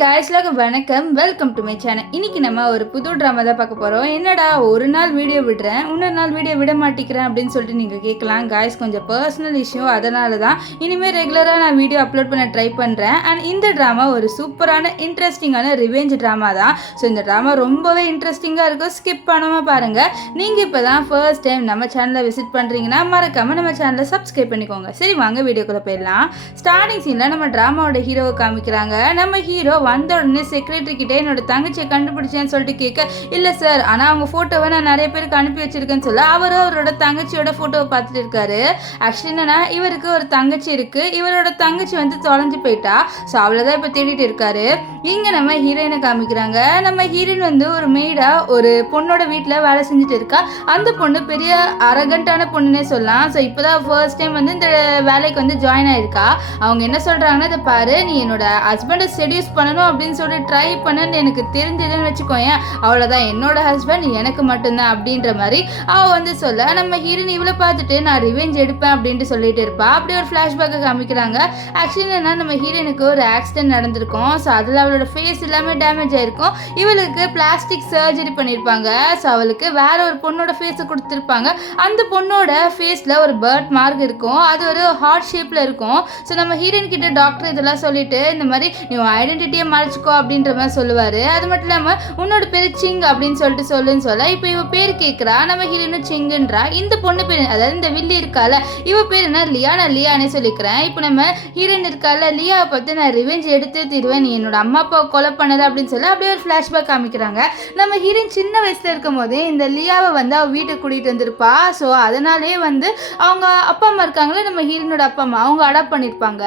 guys, வணக்கம். Welcome to my channel. இன்னைக்கு நம்ம ஒரு புது ட்ராமா தான் பார்க்க போறோம். என்னடா ஒரு நாள் வீடியோ விடுறேன், இன்னொரு நாள் வீடியோ விட மாட்டேங்கிறேன் அப்படின்னு சொல்லிட்டு நீங்க கேட்கலாம். guys, கொஞ்சம் பர்சனல் இஷ்யூ, அதனால தான் இனிமேல் ரெகுலரா நான் வீடியோ அப்லோட் பண்ண ட்ரை பண்றேன். அண்ட் இந்த ட்ராமா ஒரு சூப்பரான இன்ட்ரெஸ்டிங்கான ரிவெஞ்ச் ட்ராமா தான். ஸோ இந்த ட்ராமா ரொம்பவே இன்ட்ரெஸ்டிங்கா இருக்கும். ஸ்கிப் பண்ணாம பாருங்க. நீங்க இப்பதான் ஃபர்ஸ்ட் டைம் நம்ம சேனலை விசிட் பண்றீங்கன்னா மறக்காம நம்ம சேனலை சப்ஸ்கிரைப் பண்ணிக்கோங்க. சரி, வாங்க வீடியோக்குள்ள போயிடலாம். ஸ்டார்டிங் சீன்ல நம்ம ட்ராமாவோட ஹீரோவை காமிக்கிறாங்க. நம்ம ஹீரோ வந்த உடனே செக்ரட்டரி கிட்டே என்னோட தங்கச்சியை கண்டுபிடிச்சேன்னு சொல்லிட்டு கேட்க, இல்லை சார், ஆனால் அவங்க ஃபோட்டோவை நான் நிறைய பேருக்கு அனுப்பி வச்சிருக்கேன்னு சொல்ல அவரும் அவரோட தங்கச்சியோட ஃபோட்டோவை பார்த்துட்டு இருக்காரு. ஆக்சுவலி என்னன்னா, இவருக்கு ஒரு தங்கச்சி இருக்கு. இவரோட தங்கச்சி வந்து தொலைஞ்சு போயிட்டா. ஸோ அவ்வளோதான் இப்போ தேடிட்டு இருக்காரு. இங்கே நம்ம ஹீரோயினை காமிக்கிறாங்க. நம்ம ஹீரோயின் வந்து ஒரு மெய்டா ஒரு பொண்ணோட வீட்டில் வேலை செஞ்சுட்டு இருக்கா. அந்த பொண்ணு பெரிய அரகண்டான பொண்ணுன்னே சொல்லலாம். ஸோ இப்போதான் ஃபர்ஸ்ட் டைம் வந்து இந்த வேலைக்கு வந்து ஜாயின் ஆயிருக்கா. அவங்க என்ன சொல்றாங்கன்னா, இதை பாரு, நீ என்னோட ஹஸ்பண்டை செடியூஸ் பண்ணணும் அப்படின்னு சொல்லி ட்ரை பண்ணன்னு எனக்கு தெரிஞ்சதுன்னு வச்சுக்கோயேன், அவ்வளோதான், என்னோட ஹஸ்பண்ட் எனக்கு மட்டும்தான் அப்படின்ற மாதிரி அவள் வந்து சொல்ல, நம்ம ஹீரோயின் இவ்வளோ பார்த்துட்டு நான் ரிவெஞ்ச் எடுப்பேன் அப்படின்ட்டு சொல்லிட்டு இருப்பா. அப்படி ஒரு ஃப்ளாஷ்பேக்கை காமிக்கிறாங்க. ஆக்சுவலி என்ன, நம்ம ஹீரோயினுக்கு ஒரு ஆக்சிடென்ட் நடந்திருக்கும். ஸோ அதில் அவளோட ஃபேஸ் எல்லாமே டேமேஜ் ஆயிருக்கும். இவளுக்கு பிளாஸ்டிக் சர்ஜரி பண்ணியிருப்பாங்க. ஸோ அவளுக்கு வேற ஒரு பொண்ணோட ஃபேஸை கொடுத்துருப்பாங்க. அந்த பொண்ணோட ஃபேஸில் ஒரு பர்ட் மார்க் இருக்கும். அது ஒரு ஹார்ட் ஷேப்பில் இருக்கும். ஸோ நம்ம ஹீரோயின் கிட்ட டாக்டர் இதெல்லாம் சொல்லிட்டு, இந்த மாதிரி நீ ஐடென்டிட்டியை மறைச்சிக்கோ அப்படின்ற மாதிரி சொல்லுவார். அது மட்டும் இல்லாமல் உன்னோட பேர் சிங் அப்படின்னு சொல்லிட்டு சொல்லுன்னு சொல்ல, இப்போ இவ பேர் கேட்குறா. நம்ம ஹீரோயினும் சிங்குன்றா. இந்த பொண்ணு பேர், அதாவது இந்த வில்லி இருக்கால, இவ பேர் என்ன, லியா. நான் லியானே சொல்லிக்கிறேன். இப்போ நம்ம ஹீரோயின் இருக்கால, லியாவை பார்த்து நான் ரிவெஞ்ச் எடுத்தே தீருவேன், நீ என்னோட அம்மா அப்பாவை கொலை பண்ணல அப்படின்னு சொல்லி அப்படியே ஒரு ஃப்ளாஷ்பேக் காமிக்கிறாங்க. நம்ம ஹீரோயின் சின்ன வயசுல இருக்கும் போதே இந்த லியாவை வந்து அவள் வீட்டுக்கு கூட்டிகிட்டு வந்திருப்பா. ஸோ அதனாலே வந்து அவங்க அப்பா அம்மா இருக்காங்களே, நம்ம ஹீரோயினோட அப்பா அம்மா, அவங்க அடாப்ட் பண்ணியிருப்பாங்க.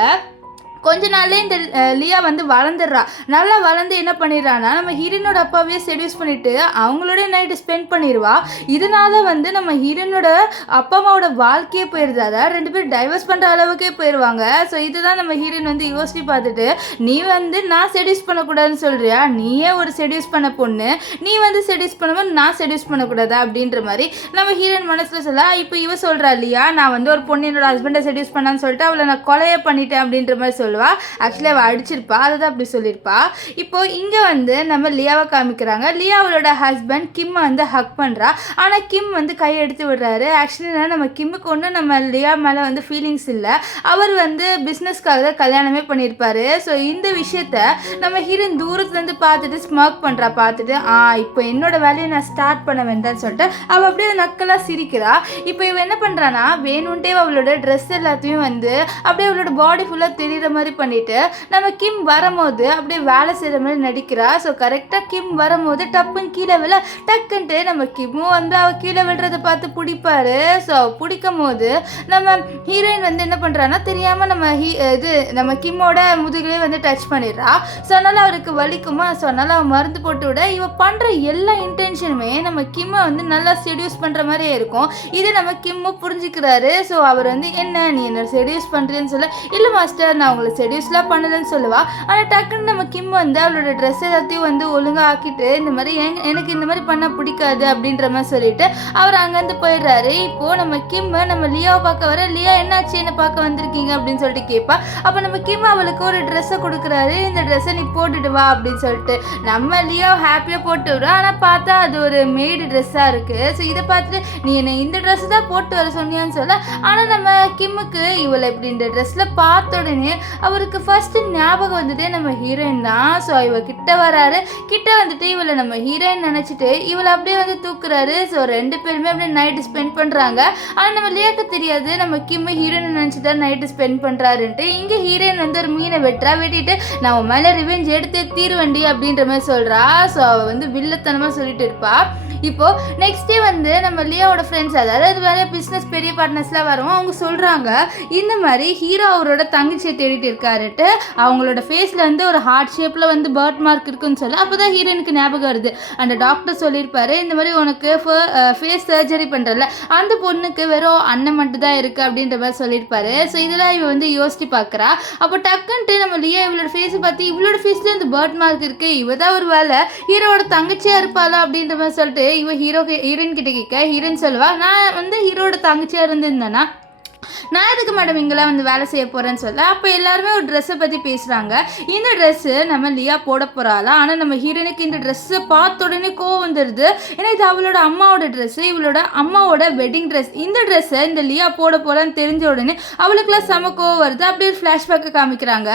கொஞ்ச நாள்லேயே இந்த லியா வந்து வளர்ந்துடுறா. நல்லா வளர்ந்து என்ன பண்ணிடுறான்னா, நம்ம ஹீரோயினோட அப்பாவே செடியூஸ் பண்ணிட்டு அவங்களோட நைட்டு ஸ்பெண்ட் பண்ணிடுவா. இதனால வந்து நம்ம ஹீரோயினோட அப்பா அம்மாவோட வாழ்க்கையே போயிடுது. அதாவது ரெண்டு பேரும் டைவர்ஸ் பண்ணுற அளவுக்கே போயிடுவாங்க. ஸோ இதுதான் நம்ம ஹீரோயின் வந்து யோசிச்சு பார்த்துட்டு, நீ வந்து நான் செடியூஸ் பண்ணக்கூடாதுன்னு சொல்றியா, நீயே ஒரு செடியூஸ் பண்ண பொண்ணு, நீ வந்து செடியூஸ் பண்ணும்போது நான் செடியூஸ் பண்ணக்கூடாதா அப்படின்ற மாதிரி நம்ம ஹீரோயின் மனசில் சொல்ல, இப்போ இவ சொல்கிறா இல்லையா, நான் வந்து ஒரு பொண்ணு என்னோட ஹஸ்பண்டை செடியூஸ் பண்ணான்னு சொல்லிட்டு அவளை நான் கொலையை பண்ணிட்டேன் அப்படின்ற மாதிரி சொல்லுவா. ஆக்சுவலி அவள் அடிச்சிருப்பா, அதை தான் அப்படி சொல்லியிருப்பா. இப்போ இங்கே வந்து நம்ம லியாவை காமிக்கிறாங்க. லியா அவளோட ஹஸ்பண்ட் கிம்மை வந்து ஹக் பண்ணுறா. ஆனால் கிம் வந்து கையை எடுத்து விடுறாரு. ஆக்சுவலி நம்ம கிம்முக்கு ஒன்றும் நம்ம லியா மேலே வந்து ஃபீலிங்ஸ் இல்லை. அவர் வந்து பிஸ்னஸ்க்காக தான் கல்யாணமே பண்ணியிருப்பாரு. ஸோ இந்த விஷயத்த நம்ம ஹீரோயின் தூரத்துலேருந்து பார்த்துட்டு ஸ்மர்க் பண்ணுறா. பார்த்துட்டு இப்போ என்னோட வேலையை நான் ஸ்டார்ட் பண்ண வேண்டாம்னு சொல்லிட்டு அவள் அப்படியே நக்கலாக சிரிக்கிறா. இப்போ இவன் என்ன பண்ணுறான்னா, வேணும்ட்டே அவளோட ட்ரெஸ் எல்லாத்தையும் வந்து அப்படியே அவளோட பாடி ஃபுல்லாக தெரிகிற மாதிரி பண்ணிட்டு நம்ம கிம் வரும்போது அப்படியே வேலை செய்கிற மாதிரி நடிக்கிறா. ஸோ கரெக்டாக கிம் வரும்போது டப்புன்னு கீழே விழ, டக்குன்ட்டு நம்ம கிம்மும் வந்து அவள் கீழே விழுறதை பார்த்து பிடிப்பாரு. ஸோ பிடிக்கும் போது நம்ம ஹீரோயின் வந்து என்ன பண்ணுறான்னா, தெரியாமல் நம்ம கிம்மோட முதுகிலே வந்து டச் பண்ணிடுறா. ஸோ அதனால் அவருக்கு வலிக்குமா. ஸோ அதனால் அவன் மருந்து போட்டு விட, இவன் பண்ணுற எல்லா இன்டென்ஷனுமே நம்ம கிம்மை வந்து நல்லா செடியூஸ் பண்ணுற மாதிரியே இருக்கும். இது நம்ம கிம்மும் புரிஞ்சுக்கிறாரு. ஸோ அவர் வந்து, என்ன நீ என்ன செடியூஸ் பண்ணுறேன்னு சொல்ல, இல்லை மாஸ்டர், நான் உங்களை செடியூஸ்லாம் பண்ணலன்னு சொல்லுவா. ஆனால் டக்குன்னு நம்ம கிம் வந்து அவளோட ட்ரெஸ் எல்லாத்தையும் வந்து ஒழுங்காக ஆக்கிட்டு, இந்த மாதிரி எனக்கு இந்த மாதிரி பண்ணால் பிடிக்காது அப்படின்ற மாதிரி சொல்லிட்டு அவர் அங்கேருந்து போயிடுறாரு. இப்போது நம்ம கிம் நம்ம லியாவை பார்க்க வர, லியா என்னாச்சு, என்ன பார்க்க வந்திருக்கீங்க அப்படின்னு சொல்லிட்டு கேட்பா. அப்போ நம்ம கிம் அவளுக்கு ஒரு ட்ரெஸ்ஸை கொடுக்குறாரு. இந்த ட்ரெஸ்ஸை நீ போட்டுட்டு வா அப்படின்னு சொல்லிட்டு நம்ம லியாவை ஹாப்பியாக போட்டு விடுறோம். ஆனால் பார்த்தா அது ஒரு மெய்டு ட்ரெஸ்ஸாக இருக்குது. ஸோ இதை பார்த்துட்டு, நீ என்னை இந்த ட்ரெஸ்ஸு தான் போட்டு வர சொன்னியான்னு சொல்ல, ஆனால் நம்ம கிம்முக்கு இவளை இப்படி இந்த ட்ரெஸ்ஸில் பார்த்த உடனே அவருக்கு ஃபர்ஸ்ட் ஞாபகம் வந்துட்டு நம்ம ஹீரோயின் தான். ஸோ இவ கிட்ட வராரு. கிட்ட வந்துட்டு இவளை நம்ம ஹீரோயின் நினச்சிட்டு இவளை அப்படியே வந்து தூக்குறாரு. ஸோ ரெண்டு பேருமே அப்படியே நைட்டு ஸ்பெண்ட் பண்ணுறாங்க. ஆனால் நம்ம லியாக்கு தெரியாது நம்ம கிம்மு ஹீரோயின் நினச்சி தான் நைட்டு ஸ்பெண்ட் பண்ணுறாருன்ட்டு. இங்கே ஹீரோயின் வந்து ஒரு மீனை வெட்டிட்டு, நான் உன் மேலே ரிவெஞ்ச் எடுத்தே தீர்வண்டி அப்படின்ற மாதிரி சொல்கிறா. ஸோ அவள் வந்து வில்லத்தனமாக சொல்லிட்டு இருப்பா. இப்போது நெக்ஸ்ட் டே வந்து நம்ம லியாவோட ஃப்ரெண்ட்ஸ், அதாவது வேறு பிஸ்னஸ் பெரிய பார்ட்னர்ஸ்லாம் வரும், அவங்க சொல்கிறாங்க இந்த மாதிரி ஹீரோ அவரோட தங்கச்சியை தேடிட்டு இருக்காருட்டு. அவங்களோட ஃபேஸில் வந்து ஒரு ஹார்ட் ஷேப்பில் வந்து பர்ட் மார்க் இருக்குன்னு சொல்ல, அப்போ தான் ஹீரோயினுக்கு ஞாபகம் வருது. அந்த டாக்டர் சொல்லியிருப்பாரு, இந்த மாதிரி உனக்கு ஃபேஸ் சர்ஜரி பண்ணுறல அந்த பொண்ணுக்கு வெறும் அண்ணன் மட்டும் தான் இருக்குது அப்படின்ற மாதிரி சொல்லியிருப்பாரு. ஸோ இதெல்லாம் இவ வந்து யோசிச்சு பார்க்குறா. அப்போ டக்குன்ட்டு நம்ம லியா இவளோட ஃபேஸை பார்த்து, இவளோட ஃபேஸில் இந்த பர்ட் மார்க் இருக்குது, இவ தான் ஒரு வேலை ஹீரோட தங்கச்சியாக இருப்பாளா அப்படின்ற மாதிரி சொல்லிட்டு இவ ஹீரோயின் கிட்ட கேட்க, ஹீரோயின் சொல்லுவா, நான் வந்து ஹீரோட தங்கச்சியாக இருந்திருந்தேன்னா நான் எதுக்கு மேடம் இங்கெல்லாம் வந்து வேலை செய்ய போகிறேன்னு சொல்ல அப்போ எல்லாருமே ஒரு ட்ரெஸ்ஸை பற்றி பேசுகிறாங்க. இந்த ட்ரெஸ்ஸு நம்ம லியா போட போகிறாளா, ஆனால் நம்ம ஹீரோனுக்கு இந்த ட்ரெஸ்ஸை பார்த்த உடனே கோவம் வந்துடுது. ஏன்னா இது அவளோட அம்மாவோட ட்ரெஸ்ஸு, இவளோட அம்மாவோட வெட்டிங் ட்ரெஸ். இந்த ட்ரெஸ்ஸை இந்த லியா போட போகிறான்னு தெரிஞ்ச உடனே அவளுக்குலாம் செம கோவம் வருது. அப்படியே ஒரு ஃப்ளாஷ்பேக்கை காமிக்கிறாங்க.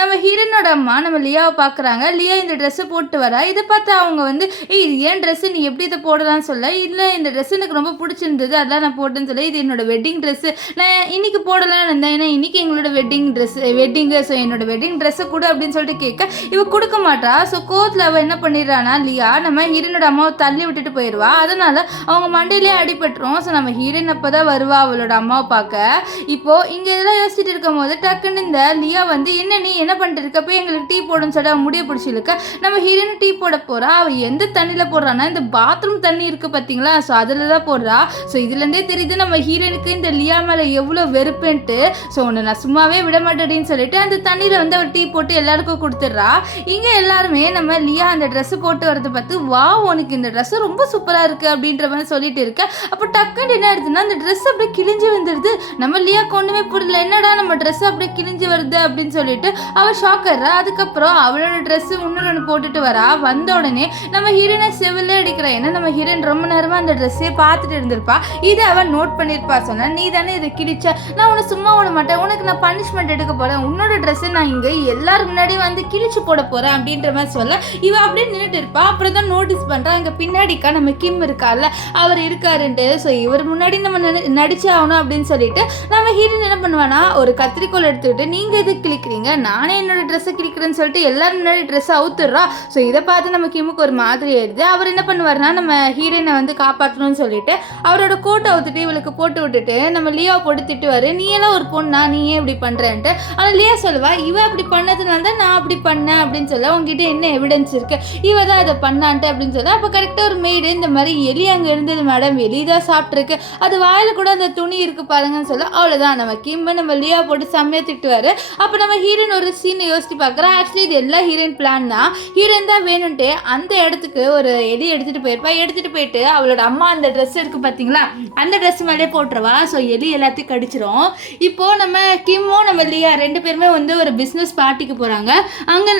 நம்ம ஹீரோனோட அம்மா நம்ம லியாவை பார்க்குறாங்க. லியா இந்த ட்ரெஸ்ஸை போட்டு வரா. இதை பார்த்து அவங்க வந்து இது ஏன் ட்ரெஸ்ஸு, நீ எப்படி இதை போடலான்னு சொல்ல, இல்லை இந்த ட்ரெஸ் எனக்கு ரொம்ப பிடிச்சிருந்தது அதெல்லாம் நான் போட்டேன்னு சொல்ல, இது என்னோட வெட்டிங் ட்ரெஸ்ஸு, நான் இன்னைக்கு போடலான்னு இருந்தேன், ஏன்னா இன்னைக்கு எங்களோட வெட்டிங்கு, ஸோ என்னோட வெட்டிங் ட்ரெஸ்ஸை கூட அப்படின்னு சொல்லிட்டு கேட்க இவ கொடுக்க மாட்டா. ஸோ கோவத்தில் அவள் என்ன பண்ணிடுறானா லியா நம்ம ஹீரோனோட அம்மாவை தள்ளி விட்டுட்டு போயிடுவா. அதனால அவங்க மண்டையிலே அடிபட்டுரும். ஸோ நம்ம ஹீரோயின் அப்போ தான் வருவா அவளோட அம்மாவை பார்க்க. இப்போது இங்கே இதெல்லாம் யோசிச்சுட்டு இருக்கும் போது டக்குன்னு இந்த லியா வந்து என்ன நீ என்ன பண்ணிட்டு இருக்க, போய் எங்களுக்கு டீ போடுன்னு சொல்லி அவன் முடிய பிடிச்சிருக்க. நம்ம ஹீரோயின் டீ போட போகிறா. அவள் எந்த தண்ணியில் போடுறான்னா இந்த பாத்ரூம் தண்ணி இருக்குது பார்த்தீங்களா, ஸோ அதில் தான் போடுறா. ஸோ இதுலேருந்தே தெரியுது நம்ம ஹீரோயினுக்கு இந்த லியா மேலே எவ்வளோ வெறுப்புன்ட்டு. ஸோ உன்னை நான் சும்மாவே விட மாட்டேன்னு சொல்லிட்டு அந்த தண்ணியில் வந்து அவர் டீ போட்டு எல்லாருக்கும் கொடுத்துட்றா. இங்கே எல்லாருமே நம்ம லியா அந்த ட்ரெஸ்ஸு போட்டு வரதை பார்த்து வா உனக்கு இந்த ட்ரெஸ்ஸு ரொம்ப சூப்பராக இருக்குது அப்படின்ற மாதிரி சொல்லிட்டு இருக்க. அப்போ டக்குன்னு என்ன ஆயிடுதுன்னா அந்த ட்ரெஸ் அப்படியே கிழிஞ்சு வந்துடுது. நம்ம லியாக்கு ஒன்றுமே புரியல, என்னடா நம்ம ட்ரெஸ் அப்படியே கிழிஞ்சு வருது அப்படின்னு சொல்லிட்டு அவள் ஷாக் ஆடுறா. அதுக்கப்புறம் அவளோட ட்ரெஸ்ஸு இன்னொன்று போட்டுட்டு வரா. வந்த உடனே நம்ம ஹீரோனை செவிலே அடிக்கிறா. ஏன்னா நம்ம ஹீரோயின் ரொம்ப நேரமாக அந்த ட்ரெஸ்ஸே பார்த்துட்டு இருந்திருப்பா. இதை அவன் நோட் பண்ணியிருப்பா. சொன்னா நீ தானே இதை கிழிச்ச, நான் உன்னை சும்மா விட மாட்டேன், உனக்கு நான் பனிஷ்மெண்ட் எடுக்க போகிறேன், உன்னோட ட்ரெஸ்ஸை நான் இங்கே எல்லாரும் முன்னாடி வந்து கிழிச்சு போட போகிறேன் அப்படின்ற மாதிரி சொல்ல இவ அப்படியே நின்றுட்டு இருப்பா. அப்புறம் தான் நோட்டீஸ் பண்ணுறா அங்கே பின்னாடிக்கா நம்ம கிம் இருக்கார்ல அவர் இருக்காருன்ட்டு. ஸோ இவர் முன்னாடி நம்ம நடிச்சு ஆகணும் அப்படின்னு சொல்லிட்டு நம்ம ஹீரோயின் என்ன பண்ணுவானா ஒரு கத்திரிக்கோள் எடுத்துக்கிட்டு நீங்கள் எது கிழிக்கிறீங்க, நானே என்னோட ட்ரெஸ்ஸை கிழிக்கிறேன்னு சொல்லிட்டு எல்லாரும் முன்னாடி ட்ரெஸ்ஸை அவுத்துடுறா. ஸோ இதை பார்த்து நம்ம கிம்முக்கு ஒரு மாதிரி ஆயிடுது. அவர் என்ன பண்ணுவார்னா நம்ம ஹீரோயினை வந்து காப்பாற்றணும்னு சொல்லிட்டு அவரோட கோட்டை அவுத்துட்டு இவளுக்கு போட்டு விட்டுட்டு நம்ம லியாவை போட்டு திட்டுவார். நீ எல்லாம் ஒரு பொண்ணா, நீ ஏன் இப்படி பண்ணுறேன்ட்டு. ஆனால் லியா சொல்லுவா இவ அப்படி பண்ணதுனால தான் நான் அப்படி பண்ணேன் அப்படின்னு சொல்ல, உங்ககிட்ட என்ன எவிடன்ஸ் இருக்கு, இவ தான் அதை பண்ணான்ட்டு அப்படின்னு சொல்ல. அப்போ கரெக்டாக ஒரு மெய்டு இந்த மாதிரி எலி அங்கே இருந்தது மேடம், எலி தான் சாப்பிட்ருக்கு, அது வாயில் கூட அந்த துணி இருக்கு பாருங்கன்னு சொல்ல. அவ்வளோதான் நம்ம கிம்மு நம்ம லியா போட்டு செம்மையாக திட்டுவார். அப்போ நம்ம ஹீரோயின் ஒரு சீனை யோசிச்சு பார்க்குறா. ஆக்சுவலி இது எல்லா ஹீரோயின் பிளான் தான். ஹீரோயின் தான் வேணும்ட்டு அந்த இடத்துக்கு ஒரு எலி எடுத்துகிட்டு போயிருப்பா. எடுத்துகிட்டு போயிட்டு அவளோட அம்மா அந்த ட்ரெஸ் இருக்குது பார்த்தீங்களா, அந்த ட்ரெஸ் மேலே போட்டுருவா. ஸோ எலி எல்லாத்தையும் கடிச்சிரும். இப்போது நம்ம கிம்மோ நம்ம லியா ரெண்டு பேருமே வந்து ஒரு பிஸ்னஸ் பார்ட்டிக்கு போகிறாங்க. அங்கே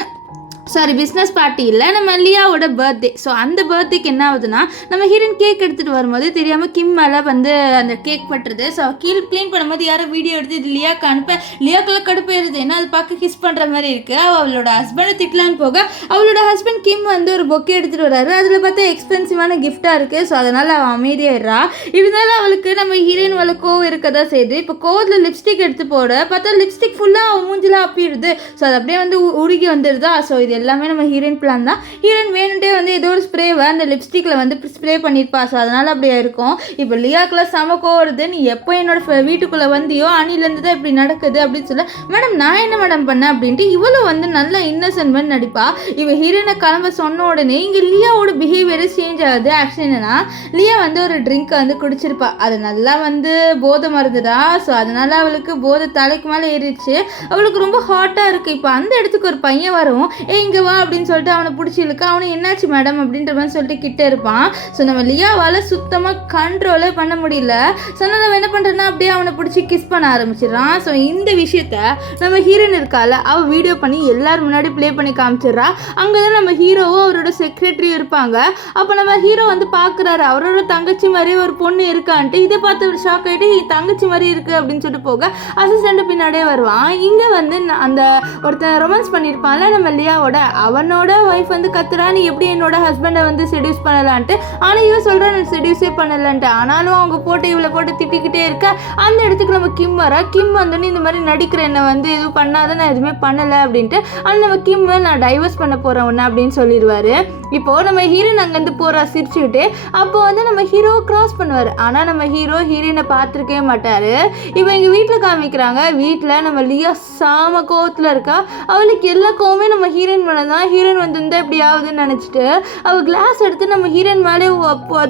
பிஸ்னஸ் பார்ட்டி இல்லை, நம்ம லியாவோட பர்த்டே. ஸோ அந்த பர்த்டேக்கு என்ன ஆகுதுன்னா நம்ம ஹீரோயின் கேக் எடுத்துகிட்டு வரும்போது தெரியாமல் கிம் மேலே வந்து அந்த கேக் பட்டுறது. ஸோ க்ளீன் பண்ணும்போது யாரோ வீடியோ எடுத்து இது லியாக்கு அனுப்ப லியாக்கெல்லாம் கடுப்பாயிருது. ஏன்னா அது பார்க்க கிஸ் பண்ணுற மாதிரி இருக்குது. அவளோட ஹஸ்பண்டை திட்டலான்னு போக அவளோட ஹஸ்பண்ட் கிம் வந்து ஒரு பொக்கே எடுத்துகிட்டு வராரு. அதில் பார்த்தா எக்ஸ்பென்சிவான கிஃப்டாக இருக்குது. ஸோ அதனால் அவள் அமைதியாயிடுறா. இதனால அவளுக்கு நம்ம ஹீரோயின் அவளை கோவம் இருக்க தான் செய்யுது. இப்போ கோவத்தில் லிப்ஸ்டிக் எடுத்து போட பார்த்தா லிப்ஸ்டிக் ஃபுல்லாக அவன் மூஞ்சிலாம் அப்பிடுது. ஸோ அது அப்படியே வந்து உருகி வந்துடுதா. ஸோ இது எல்லாமே நம்ம ஹீரோயின் பிளான் தான். ஹீரோயின் வேணுன்ட்டே வந்து ஏதோ ஒரு ஸ்ப்ரேவை அந்த லிப்ஸ்டிக்கில் வந்து ஸ்ப்ரே பண்ணியிருப்பா. ஸோ அதனால் அப்படியே இருக்கும். இப்போ லியாக்கெல்லாம் சமக்கோ வருது, நீ எப்போ என்னோட வீட்டுக்குள்ளே வந்தியோ அணிலேருந்து தான் இப்படி நடக்குது அப்படின்னு சொல்ல, மேடம் நான் என்ன மேடம் பண்ணேன் அப்படின்ட்டு இவ்வளோ வந்து நல்ல இன்னசென்ட் மாதிரி நடிப்பா. இவன் ஹீரோயினை கிளம்ப சொன்ன உடனே இங்கே லியாவோட பிஹேவியரே சேஞ்ச் ஆகுது. ஆக்சுவலி என்னன்னா லியா வந்து ஒரு ட்ரிங்க்கை வந்து குடிச்சிருப்பா. அது நல்லா வந்து போதை மருந்துடா. ஸோ அதனால் அவளுக்கு போதை தலைக்கு மேலே ஏறிடுச்சு. அவளுக்கு ரொம்ப ஹாட்டாக இருக்குது. இப்போ அந்த இடத்துக்கு ஒரு பையன் வரவும் இங்கே வா அப்படின்னு சொல்லிட்டு அவனை பிடிச்சி இழுக்க, அவனை என்னாச்சு மேடம் அப்படின்ற மாதிரி சொல்லிட்டு கிட்டே இருப்பான். ஸோ நம்ம லியாவால் சுத்தமாக கண்ட்ரோலே பண்ண முடியல. ஸோ நம்ம என்ன பண்ணுறேன்னா அப்படியே அவனை பிடிச்சி கிஸ் பண்ண ஆரம்பிச்சிடறான். ஸோ இந்த விஷயத்த நம்ம ஹீரோயின் இருக்கால அவள் வீடியோ பண்ணி எல்லாரும் முன்னாடி ப்ளே பண்ணி காமிச்சிடுறா. அங்கே தான் நம்ம ஹீரோவும் அவரோட செக்ரட்டரியும் இருப்பாங்க. அப்போ நம்ம ஹீரோ வந்து பார்க்குறாரு அவரோட தங்கச்சி மாதிரி ஒரு பொண்ணு இருக்கான்ட்டு. இதை பார்த்து ஒரு ஷாக் ஆகிட்டு தங்கச்சி மாதிரி இருக்குது அப்படின்னு சொல்லிட்டு போக அசிஸ்டண்ட் பின்னாடியே வருவான். இங்கே வந்து அந்த ஒருத்தன் ரொமான்ஸ் பண்ணியிருப்பான்ல நம்ம லியாவோட, அவனோட ஒய்ஃப் வந்து கத்துறா நீ எப்படி என்னோட ஹஸ்பண்டை வந்து செடியூஸ் பண்ணலான்ட்டு. ஆனால் இவன் சொல்கிறான் நான் செடியூஸே பண்ணலான்ட்டு. ஆனாலும் அவங்க போட்டு இவளை போட்டு திட்டிக்கிட்டே இருக்க அந்த இடத்துக்கு நம்ம கிம் வர. கிம் வந்தோடனே இந்த மாதிரி நடிக்கிற என்னை வந்து எதுவும் பண்ணாத, நான் எதுவுமே பண்ணலை அப்படின்ட்டு. ஆனால் நம்ம கிம் நான் டைவர்ஸ் பண்ண போகிறேன் ஒன்று அப்படின்னு சொல்லிடுவார். இப்போது நம்ம ஹீரோயின் அங்கேருந்து போகிறா சிரிச்சுக்கிட்டு. அப்போ வந்து நம்ம ஹீரோவை க்ராஸ் பண்ணுவார். ஆனால் நம்ம ஹீரோயினை பார்த்துருக்கவே மாட்டார். இப்போ எங்கள் வீட்டில் காமிக்கிறாங்க. வீட்டில் நம்ம லியா சாம கோவத்தில் இருக்கா. அவளுக்கு எல்லா கோவமே நம்ம ஹீரோயின் மேலே தான் ஹீரோயின் வந்து இப்படி ஆகுதுன்னு நினச்சிட்டு அவள் கிளாஸ் எடுத்து நம்ம ஹீரோயின் மேலே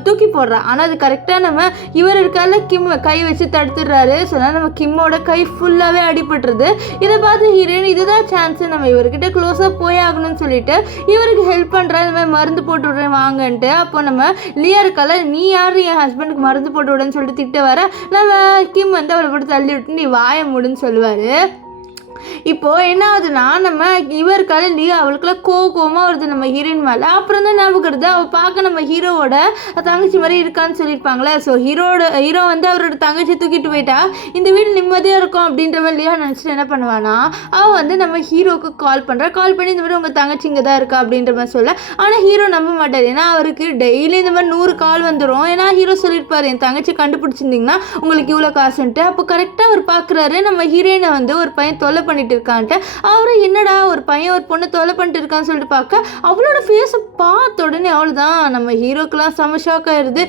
தூக்கி போடுறான். ஆனால் அது கரெக்டாக நம்ம இவர் இருக்கால கிம் கை வச்சு தடுத்துடுறாரு. சொன்னால் நம்ம கிம்மோட கை ஃபுல்லாகவே அடிபட்டுருது. இதை பார்த்து ஹீரோயின் இதுதான் சான்ஸு, நம்ம இவர்கிட்ட க்ளோஸாக போய் ஆகணும்னு சொல்லிட்டு இவருக்கு ஹெல்ப் பண்ணுறேன், இந்த மாதிரி மருந்து போட்டு விட்றேன் வாங்கன்ட்டு. அப்போ நம்ம லியா இருக்கால, நீ யார் என் ஹஸ்பண்டுக்கு மருந்து போட்டு விடுன்னு சொல்லிட்டு திட்ட வர நம்ம கிம் வந்து அவளை போட்டு தள்ளி விட்டு நீ வாய மூடுன்னு சொல்லுவார். இப்போது என்ன ஆகுதுன்னா நம்ம இவருக்கால லியா அவளுக்குலாம் கோவமாக வருது நம்ம ஹீரோயின் மேலே. அப்புறம் தான் ஞாபகம் வருது அவள் பார்க்க நம்ம ஹீரோவோட தங்கச்சி மாதிரி இருக்கான்னு சொல்லியிருப்பாங்களே. ஸோ ஹீரோ வந்து அவரோட தங்கச்சி தூக்கிட்டு போயிட்டா இந்த வீடு நிம்மதியாக இருக்கும் அப்படின்ற மாதிரி லியா நினச்சிட்டு என்ன பண்ணுவானா, அவள் வந்து நம்ம ஹீரோவுக்கு கால் பண்ணி இந்த மாதிரி உங்கள் தங்கச்சி இங்கே தான் இருக்கா அப்படின்ற மாதிரி சொல்ல. ஆனால் ஹீரோ நம்ப மாட்டார். ஏன்னா அவருக்கு டெய்லி இந்த மாதிரி 100 கால் வந்துடும். ஏன்னா ஹீரோ சொல்லியிருப்பார் என் தங்கச்சி கண்டுபிடிச்சிருந்தீங்கன்னா உங்களுக்கு இவ்வளோ காசுன்ட்டு. அப்போ கரெக்டாக அவர் பார்க்குறாரு நம்ம ஹீரோயினை வந்து ஒரு பையன் தொல்லை பண்ணிட்டு இருக்கான்ட்டு. அவரு என்னடா ஒரு பையன் ஒரு பொண்ணு தொலை பண்ணிட்டு இருக்கான்னு சொல்லிட்டு பார்க்க அவளோட ஃபேஸை பார்த்த உடனே அவ்வளோதான் நம்ம ஹீரோக்கெல்லாம் செம ஷாக் ஆயிடுது.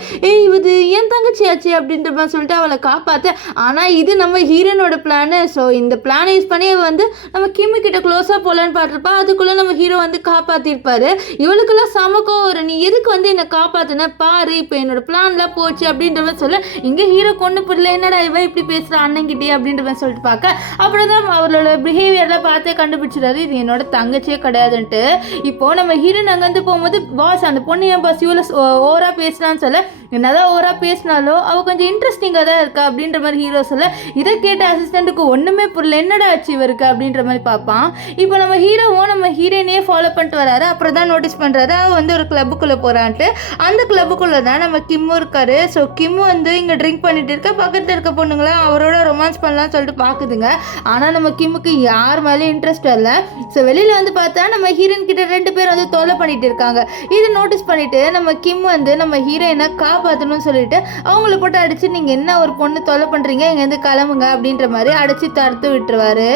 இது ஏன் தங்கச்சி ஆச்சு அப்படின்ற மாதிரி சொல்லிட்டு அவளை காப்பாற்ற. ஆனால் இது நம்ம ஹீரோனோட பிளானு. ஸோ இந்த பிளானை யூஸ் பண்ணி வந்து நம்ம கிம்மு கிட்ட க்ளோஸாக போகலான்னு பார்த்துருப்பா. அதுக்குள்ளே நம்ம ஹீரோ வந்து காப்பாற்றிருப்பாரு. இவளுக்கெல்லாம் சமக்கம் ஒரு நீ எதுக்கு வந்து என்னை காப்பாற்றின பாரு, இப்போ என்னோட பிளான்லாம் போச்சு அப்படின்ற மாதிரி சொல்ல. இங்கே ஹீரோ கொண்டு போடல, என்னடா இவ இப்படி பேசுகிற அண்ணன்கிட்டே அப்படின்ற மாதிரி சொல்லிட்டு பார்க்க அப்புறம் தான் அவளோட பிஹேவியர்லாம் பார்த்தே கண்டுபிடிச்சிடாரு இது என்னோட தங்கச்சியே கிடையாதுன்ட்டு. இப்போது நம்ம ஹீரோயின் அங்கேருந்து போகும்போது பாஸ் அந்த பொண்ணு என் பாஸ் இவ்வளோ ஓவராக பேசினான்னு சொல்ல, என்னதான் ஓவராக பேசினாலும் அவள் கொஞ்சம் இன்ட்ரெஸ்டிங்காக தான் இருக்கா அப்படின்ற மாதிரி ஹீரோ சொல்ல. இதை கேட்ட அசிஸ்டண்ட்டுக்கு ஒன்றுமே புரியல, என்னடா ஆச்சு இவருக்கு அப்படின்ற மாதிரி பார்ப்பான். இப்போ நம்ம ஹீரோவும் நம்ம ஹீரோயினையே ஃபாலோ பண்ணிட்டு வராரு. அப்புறம் தான் நோட்டீஸ் பண்ணுறாரு அவள் வந்து ஒரு கிளப்புக்குள்ளே போகிறான்ட்டு. அந்த கிளப்புக்குள்ளே தான் நம்ம கிம்மு இருக்காரு. ஸோ கிம்மு வந்து இங்கே ட்ரிங்க் பண்ணிட்டு இருக்க, பக்கத்தில் இருக்க பொண்ணுங்களாம் அவரோட ரொமான்ஸ் பண்ணலாம்னு சொல்லிட்டு பார்க்குதுங்க. ஆனால் நம்ம கிம்முக்கு யார் மேலே இன்ட்ரெஸ்ட் இல்லை. ஸோ வெளியில் வந்து பார்த்தா நம்ம ஹீரோயின் கிட்ட 2 பேர் வந்து தொலை பண்ணிட்டு இருக்காங்க. இது நோட்டீஸ் பண்ணிட்டு நம்ம கிம் வந்து நம்ம ஹீரோயினை காப்பாற்றணும்னு சொல்லிட்டு அவங்கள போட்டு அடிச்சு நீங்கள் என்ன ஒரு பொண்ணு தொலை பண்ணுறீங்க இங்கேருந்து கிளம்புங்க அப்படின்ற மாதிரி அடிச்சு தடுத்து விட்டுருவாரு.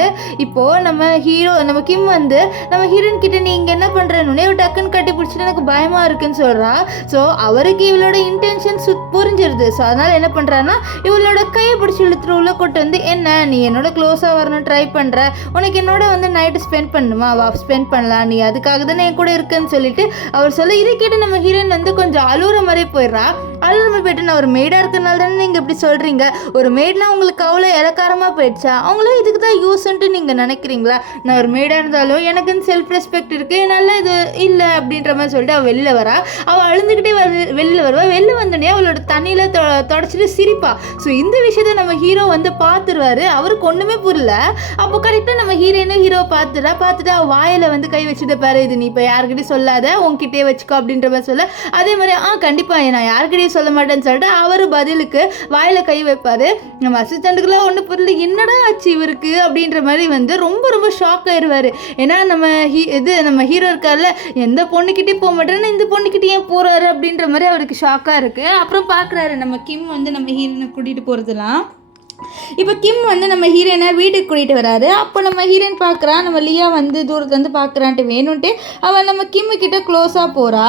இப்போது நம்ம கிம் வந்து நம்ம ஹீரோயின் கிட்ட நீ இங்கே என்ன பண்ணுறேன்னு டக்குன்னு கட்டி பிடிச்சிட்டு எனக்கு பயமாக இருக்குன்னு சொல்கிறா. ஸோ அவருக்கு இவளோட இன்டென்ஷன் புரிஞ்சிருது. ஸோ அதனால் என்ன பண்ணுறான்னா இவளோட கையை பிடிச்சி இழுத்துட்டு உள்ள கொண்டு வந்து என்ன நீ என்னோட க்ளோஸாக வரணும் ட்ரை பண்ணுற, உனக்கு என்னோட வந்து நைட்டு ஸ்பெண்ட் பண்ணுமா, வா ஸ்பெண்ட் பண்ணலாம், நீ அதுக்காக தானே என் கூட இருக்குன்னு சொல்லிட்டு அவர் சொல்ல. இதை கேட்டு நம்ம ஹீரோயின் வந்து கொஞ்சம் அழுகுற மாதிரி போயிடுறா. அழுகுற மாதிரி போயிட்டு நான் ஒரு மெய்டாக இருக்கிறனால தானே நீங்கள் இப்படி சொல்கிறீங்க, ஒரு மெய்ட்லாம் உங்களுக்கு அவ்வளோ இலக்காரமாக போயிடுச்சா, அவங்களும் இதுக்கு தான் யூஸ்ன்ட்டு நீங்கள் நினைக்கிறீங்களா, நான் ஒரு மெய்டாக இருந்தாலும் எனக்குன்னு செல்ஃப் ரெஸ்பெக்ட் இருக்குது, என்னால் இது இல்லை அப்படின்ற மாதிரி சொல்லிட்டு அவள் வெளியில் வரா. அவள் அழுந்துக்கிட்டே வெளியில் வருவா. வெளில வந்தோடனே அவளோட தண்ணியில் தொடச்சிட்டு சிரிப்பா. ஸோ இந்த விஷயத்தை நம்ம ஹீரோ வந்து பார்த்துருவாரு. அவருக்கு ஒன்றுமே புரியல. அப்போ கரெக்டாக நம்ம ஹீரோயினும் ஹீரோவை பார்த்துட்டு அவள் வாயில் வந்து கை வச்சுட்டு பாரு, இது நீ இப்போ யாருக்கிட்டையும் சொல்லாத உன்கிட்டே வச்சுக்கோ அப்படின்ற மாதிரி சொல்ல. அதே மாதிரி கண்டிப்பாக நான் யாருக்கிட்டையும் சொல்ல மாட்டேன்னு சொல்லிட்டு அவர் பதிலுக்கு வாயில் கை வைப்பார். நம்ம அசிஸ்டண்ட்டுக்குலாம் ஒன்றும் புரியல, என்னடா ஆச்சு இவருக்கு அப்படின்ற மாதிரி வந்து ரொம்ப ரொம்ப ஷாக் ஆயிடுவார். ஏன்னா நம்ம ஹீரோ இருக்கார்ல, எந்த பொண்ணுக்கிட்டே போக மாட்டேன்னு இந்த பொண்ணுக்கிட்டே ஏன் போகிறாரு அப்படின்ற மாதிரி அவருக்கு ஷாக்காக இருக்குது. அப்புறம் பார்க்குறாரு நம்ம கிம் வந்து நம்ம ஹீரோனை கூட்டிகிட்டு போகிறதுலாம். இப்போ கிம் வந்து நம்ம ஹீரோயினை வீட்டுக்கு கூட்டிகிட்டு வராரு. அப்போ நம்ம ஹீரோயின் பார்க்குறா நம்ம லியா வந்து தூரத்துலேருந்து பார்க்குறான்ட்டு வேணும்ன்ட்டு அவள் நம்ம கிம்மு கிட்ட க்ளோஸாக போகிறா.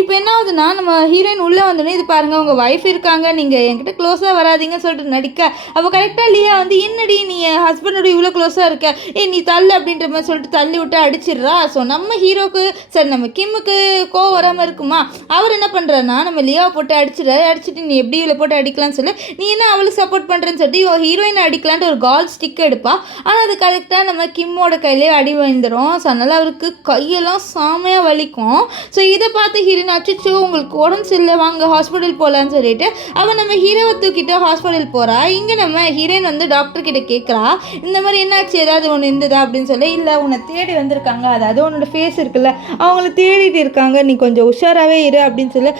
இப்போ என்ன ஆகுதுன்னா நம்ம ஹீரோயின் உள்ளே வந்தோடனே இது பாருங்கள் உங்கள் ஒய்ஃப் இருக்காங்க, நீங்கள் என்கிட்ட க்ளோஸாக வராதிங்கன்னு சொல்லிட்டு நடிக்க. அப்போ கரெக்டாக லியா வந்து என்னடி நீ என் ஹஸ்பண்டோட இவ்வளோ க்ளோஸாக இருக்க, நீ தள்ளு அப்படின்ற மாதிரி சொல்லிட்டு தள்ளி விட்டு அடிச்சிடுறா. ஸோ நம்ம ஹீரோக்கு சரி நம்ம கிம்முக்கு கோவம் வராமல் இருக்குமா, அவர் என்ன பண்ணுறாருன்னா நம்ம லியாவை போட்டு அடிச்சுட்டு நீ எப்படி இவ்வளோ போட்டு அடிக்கலாம்னு சொல்லி நீ என்ன அவளுக்கு சப்போர்ட் பண்ணுறேன்னு சொல்லிட்டு ஹீரோயினை அடிக்கலான்ட்டு ஒரு கால் ஸ்டிக் எடுப்பா. ஆனால் அது கரெக்டாக நம்ம கிம்மோட கையிலே அடி விழுந்துடும். ஸோ அதனால் அவருக்கு கையெல்லாம் செமையாக வலிக்கும். ஸோ இதை பார்த்து ஹீரோயின் அச்சோ உங்களுக்கு உடம்பு சரியில்லை வாங்க ஹாஸ்பிட்டல் போகலான்னு சொல்லிட்டு அவன் நம்ம ஹீரோவை தூக்கிட்டு ஹாஸ்பிட்டல் போகிறா. இங்கே நம்ம ஹீரோயின் வந்து டாக்டர் கிட்ட கேட்குறா இந்த மாதிரி என்னாச்சு ஏதாவது ஒன்று இருந்ததா அப்படின்னு சொல்லி. இல்லை உன்னை தேடி வந்திருக்காங்க, அதாவது உன்னோட ஃபேஸ் இருக்குல்ல அவங்கள தேடிட்டு இருக்காங்க, நீ கொஞ்சம் உஷாராகவே இரு அப்படின்னு சொல்லி.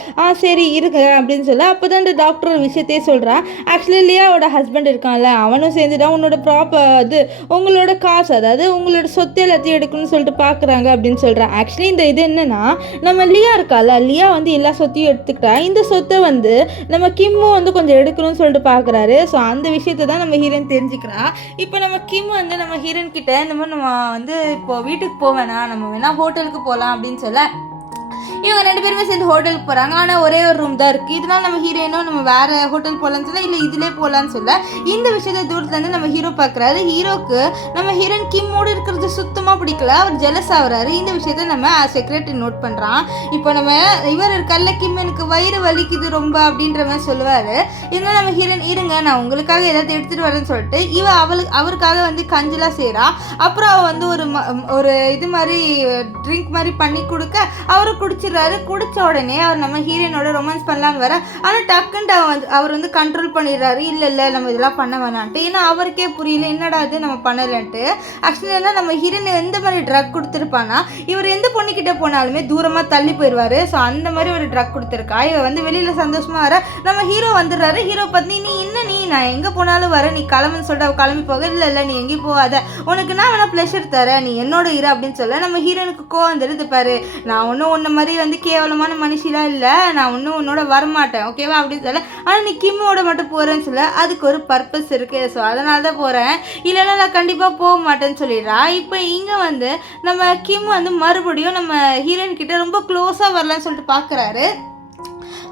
சரி இருக்க அப்படின்னு சொல்ல. அப்போ தான் இந்த டாக்டர் ஒரு விஷயத்தையே சொல்கிறான். ஆக்சுவலி லியாவோட ஹஸ்பண்ட் இருக்கான்ல அவனும் சேர்ந்துட்டான் உன்னோட உங்களோட காசு அதாவது உங்களோட சொத்து எல்லாத்தையும் எடுக்கணும்னு சொல்லிட்டு பார்க்குறாங்க அப்படின்னு சொல்கிறான். ஆக்சுவலி இந்த இது என்னன்னா நம்ம லியா இருக்கால, லியா வந்து எல்லா சொத்தையும் எடுத்துக்கிட்டா, இந்த சொத்தை வந்து நம்ம கிம்மும் வந்து கொஞ்சம் எடுக்கணும்னு சொல்லிட்டு பார்க்குறாரு. ஸோ அந்த விஷயத்தை தான் நம்ம ஹீரோயின் தெரிஞ்சுக்கிறா. இப்போ நம்ம கிம் வந்து நம்ம ஹீரோயின் கிட்ட இந்த மாதிரி நம்ம வந்து இப்போ வீட்டுக்கு போவேனா நம்ம வேணா ஹோட்டலுக்கு போகலாம் அப்படின்னு சொல்ல. இவங்க 2 பேருமே சேர்ந்து ஹோட்டலுக்கு போகிறாங்க. ஆனால் ஒரே ஒரு ரூம் தான் இருக்குது. இதனால் நம்ம ஹீரோயினும் நம்ம வேறு ஹோட்டல் போகலான்னு சொல்ல, இல்லை இதிலே போகலான்னு சொல்ல இந்த விஷயத்தை தூரத்துலேருந்து நம்ம ஹீரோ பார்க்குறாரு. ஹீரோக்கு நம்ம ஹீரோயின் கிம்மோடு இருக்கிறது சுத்தமாக பிடிக்கல. அவர் ஜெலஸ் ஆகுறாரு. இந்த விஷயத்த நம்ம செக்ரட்டரி நோட் பண்ணுறான். இப்போ நம்ம இவர் இருக்கல்ல கிம், எனக்கு வயிறு வலிக்குது ரொம்ப அப்படின்ற மாதிரி சொல்லுவார். இதனால் நம்ம ஹீரோயின் இருங்க நான் உங்களுக்காக ஏதாவது எடுத்துகிட்டு வரேன்னு சொல்லிட்டு அவருக்காக வந்து கஞ்சலாக செய்கிறா. அப்புறம் அவள் வந்து ஒரு இது மாதிரி ட்ரிங்க் மாதிரி பண்ணி கொடுக்க அவரு குடிச்சிடுறாரு. குடித்த உடனே அவர் நம்ம ஹீரோயினோட ரொமான்ஸ் பண்ணலான்னு வர, ஆனால் டக்குன்ட்டு அவர் வந்து கண்ட்ரோல் பண்ணிடுறாரு. இல்லை நம்ம இதெல்லாம் பண்ண வேணான்ட்டு. ஏன்னா அவருக்கே புரியல என்னடா அது நம்ம பண்ணலன்ட்டு. ஆக்சுவலி நம்ம ஹீரோயின் எந்த மாதிரி ட்ரக் கொடுத்துருப்பானா, இவர் எந்த பொண்ணுக்கிட்ட போனாலுமே தூரமாக தள்ளி போயிடுவார். ஸோ அந்த மாதிரி ஒரு ட்ரக் கொடுத்துருக்கா. இவ வந்து வெளியில் சந்தோஷமாக வர நம்ம ஹீரோ வந்துடுறாரு. ஹீரோ பார்த்து நீ நான் எங்கே போனாலும் வர, நீ கிளம்புன்னு சொல்லிட்டு அவள் கிளம்பி போக, இல்லை நீ எங்கேயும் போகாத, உனக்கு நான் வேணா ப்ளஷர் தரேன், நீ என்னோட இரு அப்படின்னு சொல்ல நம்ம ஹீரோனுக்கு கோவம் வந்துடுது. பாரு நான் ஒன்றும் உன்ன மாதிரி வந்து கேவலமான மனுஷிலாம் இல்லை, நான் ஒன்றும் உன்னோட வரமாட்டேன் ஓகேவா அப்படின்னு சொல்ல, ஆனால் நீ கிம்மோட மட்டும் போகிறேன்னு சொல்ல அதுக்கு ஒரு பர்பஸ் இருக்குது. ஸோ அதனால தான் போகிறேன், இல்லைன்னா நான் கண்டிப்பாக போக மாட்டேன்னு சொல்லிடுறா. இப்போ இங்கே வந்து நம்ம கிம் வந்து மறுபடியும் நம்ம ஹீரோயின் கிட்ட ரொம்ப க்ளோஸாக வரலான்னு சொல்லிட்டு பார்க்குறாரு.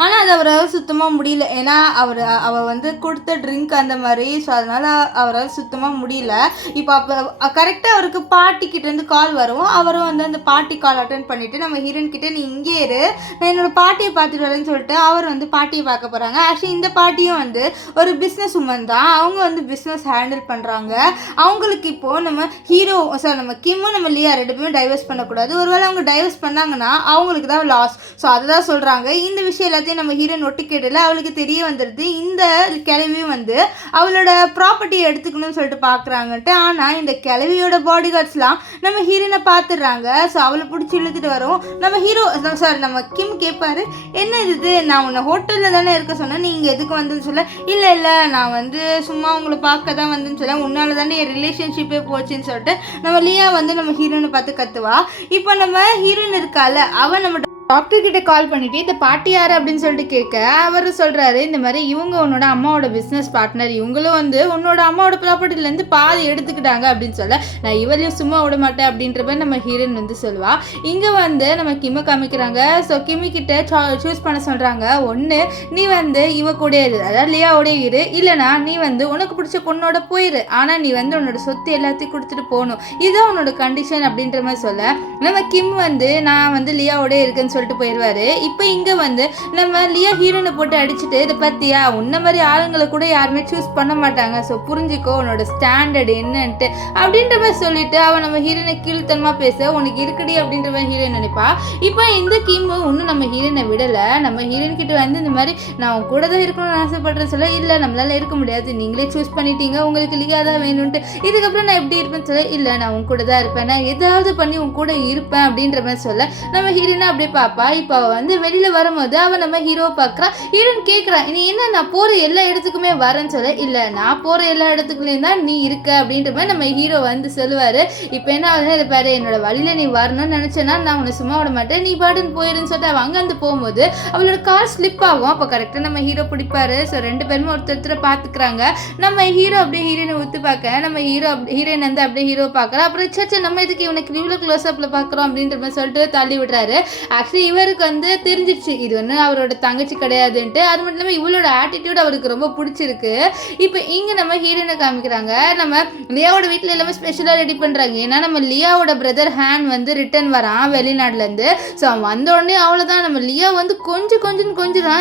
ஆனால் அது அவரால் சுத்தமாக முடியல. ஏன்னா அவள் வந்து கொடுத்த ட்ரிங்க் அந்த மாதிரி. ஸோ அதனால் அவரால் சுத்தமாக முடியல. இப்போ அப்போ கரெக்டாக அவருக்கு பாட்டிக்கிட்டேருந்து கால் வரும். அவரும் வந்து அந்த பாட்டி கால் அட்டன் பண்ணிவிட்டு நம்ம ஹீரோயின் கிட்டே நீ இங்கே இரு, நான் என்னோடய பாட்டியை பார்த்துட்டு வரேன்னு சொல்லிட்டு அவர் வந்து பாட்டியை பார்க்க போகிறாங்க. ஆக்சுவலி இந்த பாட்டியும் வந்து ஒரு பிஸ்னஸ் உமன் தான். அவங்க வந்து பிஸ்னஸ் ஹேண்டில் பண்ணுறாங்க. அவங்களுக்கு இப்போது நம்ம கிம்மும் நம்ம லியா 2 பேரும் டைவர்ஸ் பண்ணக்கூடாது. ஒருவேளை அவங்க டைவர்ஸ் பண்ணாங்கன்னா அவங்களுக்கு தான் லாஸ். ஸோ அதை தான் சொல்கிறாங்க. இந்த விஷயம் எல்லாத்தையும் நம்ம ஹீரோயின் ஒட்டு கேட்டல அவளுக்கு தெரிய வந்துடுது. இந்த கிழவியும் வந்து அவளோட ப்ராப்பர்ட்டியை எடுத்துக்கணும்னு சொல்லிட்டு பார்க்குறாங்கன்ட்டு. ஆனால் இந்த கிழவியோட பாடி கார்ட்ஸ்லாம் நம்ம ஹீரோயினை பார்த்துடுறாங்க. ஸோ அவளை பிடிச்சி இழுத்துட்டு வரும். நம்ம கிம் கேட்பாரு, என்ன இது, நான் உன்னை ஹோட்டலில் தானே இருக்க சொன்னேன், நீ இங்கே எதுக்கு வந்துன்னு சொல்ல, இல்லை நான் வந்து சும்மா உங்களை பார்க்க தான் வந்துன்னு சொல்ல, உன்னால தானே என் ரிலேஷன்ஷிப்பே போச்சுன்னு சொல்லிட்டு நம்ம லியா வந்து நம்ம ஹீரோயினை பார்த்து கத்துவா. இப்போ நம்ம ஹீரோயின் இருக்கால அவன் நம்ம டாக்டர் கிட்ட கால் பண்ணிட்டு இந்த பாட்டி யார் அப்படின்னு சொல்லிட்டு கேட்க அவர் சொல்கிறாரு, இந்த மாதிரி இவங்க உன்னோட அம்மாவோட பிஸ்னஸ் பார்ட்னர், இவங்களும் வந்து உன்னோட அம்மாவோட ப்ராப்பர்ட்டிலேருந்து பாதி எடுத்துக்கிட்டாங்க அப்படின்னு சொல்ல, நான் இவரையும் சும்மா விட மாட்டேன் அப்படின்ற மாதிரி நம்ம ஹீரோயின் வந்து சொல்லுவா. இங்கே வந்து நம்ம கிம்மை காமிக்கிறாங்க. ஸோ கிம்மிக்கிட்ட சூஸ் பண்ண சொல்கிறாங்க. ஒன்று நீ வந்து இவ கூட இரு, அதாவது லியாவோடய இரு, இல்லைனா நீ வந்து உனக்கு பிடிச்ச பொண்ணோட போயிரு, ஆனால் நீ வந்து உன்னோட சொத்து எல்லாத்தையும் கொடுத்துட்டு போகணும், இதுதான் உன்னோட கண்டிஷன் அப்படின்ற மாதிரி சொல்ல நம்ம கிம் வந்து நான் வந்து லியாவோடய இருக்குன்னு சொல்லிட்டு போயிடுவாரு. இப்போ இங்கே வந்து நம்ம லியா ஹீரோனை போட்டு அடிச்சுட்டு, இதை பற்றியா உன்ன மாதிரி ஆளுங்களை கூட யாருமே சூஸ் பண்ண மாட்டாங்க, ஸோ புரிஞ்சுக்கோ உன்னோட ஸ்டாண்டர்ட் என்னன்ட்டு அப்படின்ற மாதிரி சொல்லிட்டு அவன் நம்ம ஹீரோனை கீழ்த்தனமாக பேச உனக்கு இருக்குடி அப்படின்ற மாதிரி ஹீரோயின் நினைப்பா. இப்போ இந்த கிம்மு இன்னும் நம்ம ஹீரோனை விடலை. நம்ம ஹீரோயின் கிட்ட வந்து இந்த மாதிரி நான் உன் கூட தான் இருக்கணும்னு ஆசைப்படுறேன் சொல்ல, இல்லை நம்மளால இருக்க முடியாது, நீங்களே சூஸ் பண்ணிட்டீங்க, உங்களுக்கு லியா தான் வேணும்ன்ட்டு, இதுக்கப்புறம் நான் எப்படி இருப்பேன்னு சொல்ல, இல்லை நான் உன் கூட தான் இருப்பேன், நான் ஏதாவது பண்ணி உன் கூட இருப்பேன் அப்படின்ற மாதிரி சொல்ல நம்ம ஹீரோனை அப்படியே பார்ப்பா. இப்போ அவள் வந்து வெளியில் வரும்போது அவன் நம்ம ஹீரோவை பார்க்குறா. ஹீரோயின் கேட்குறா, நீ என்ன நான் போகிற எல்லா இடத்துக்குமே வரேன்னு சொல்ல, இல்லை நான் போகிற எல்லா இடத்துக்குள்ளேயும் தான் நீ இருக்க அப்படின்ற மாதிரி நம்ம ஹீரோ வந்து சொல்லுவார். இப்போ என்ன ஆகுதுன்னா, இதை பாரு என்னோட வழியில் நீ வரணும்னு நினச்சேன்னா நான் உன்னை சும்மா விட மாட்டேன், நீ பாட்டுன்னு போயிருன்னு சொல்லிட்டு அவள் அங்கேருந்து போகும்போது அவளோட கார் ஸ்லிப் ஆகும். அப்போ கரெக்டாக நம்ம ஹீரோ பிடிப்பாரு. ஸோ 2 பேருமே ஒருத்தர் பார்த்துக்கிறாங்க. நம்ம ஹீரோ அப்படியே ஹீரோயினை ஊற்றி பார்க்க நம்ம ஹீரோயின் வந்து அப்படியே ஹீரோ பார்க்குறா. அப்புறம் சே நம்ம இதுக்கு இவனுக்கு இவ்வளோ க்ளோஸ் அப்பில் பார்க்குறோம் அப்படின்ற மாதிரி சொல்லிட்டு தள்ளி விடுறாரு. ஆக்சுவலி இவருக்கு வந்து தெரிஞ்சிடுச்சு இது வந்து அவரோட தங்கச்சி கிடையாதுன்ட்டு. அது மட்டும் இல்லாமல் இவளோட ஆட்டிடியூட் அவருக்கு ரொம்ப பிடிச்சிருக்கு. இப்போ இங்கே நம்ம ஹீரோயினை காமிக்கிறாங்க. நம்ம லியாவோட வீட்டில் எல்லாமே ஸ்பெஷலாக ரெடி பண்ணுறாங்க. ஏன்னா நம்ம லியாவோட பிரதர் ஹேன் வந்து ரிட்டர்ன் வரான் வெளிநாட்டிலேருந்து. ஸோ அவன் வந்த உடனே அவ்வளோதான் நம்ம லியா வந்து கொஞ்சம்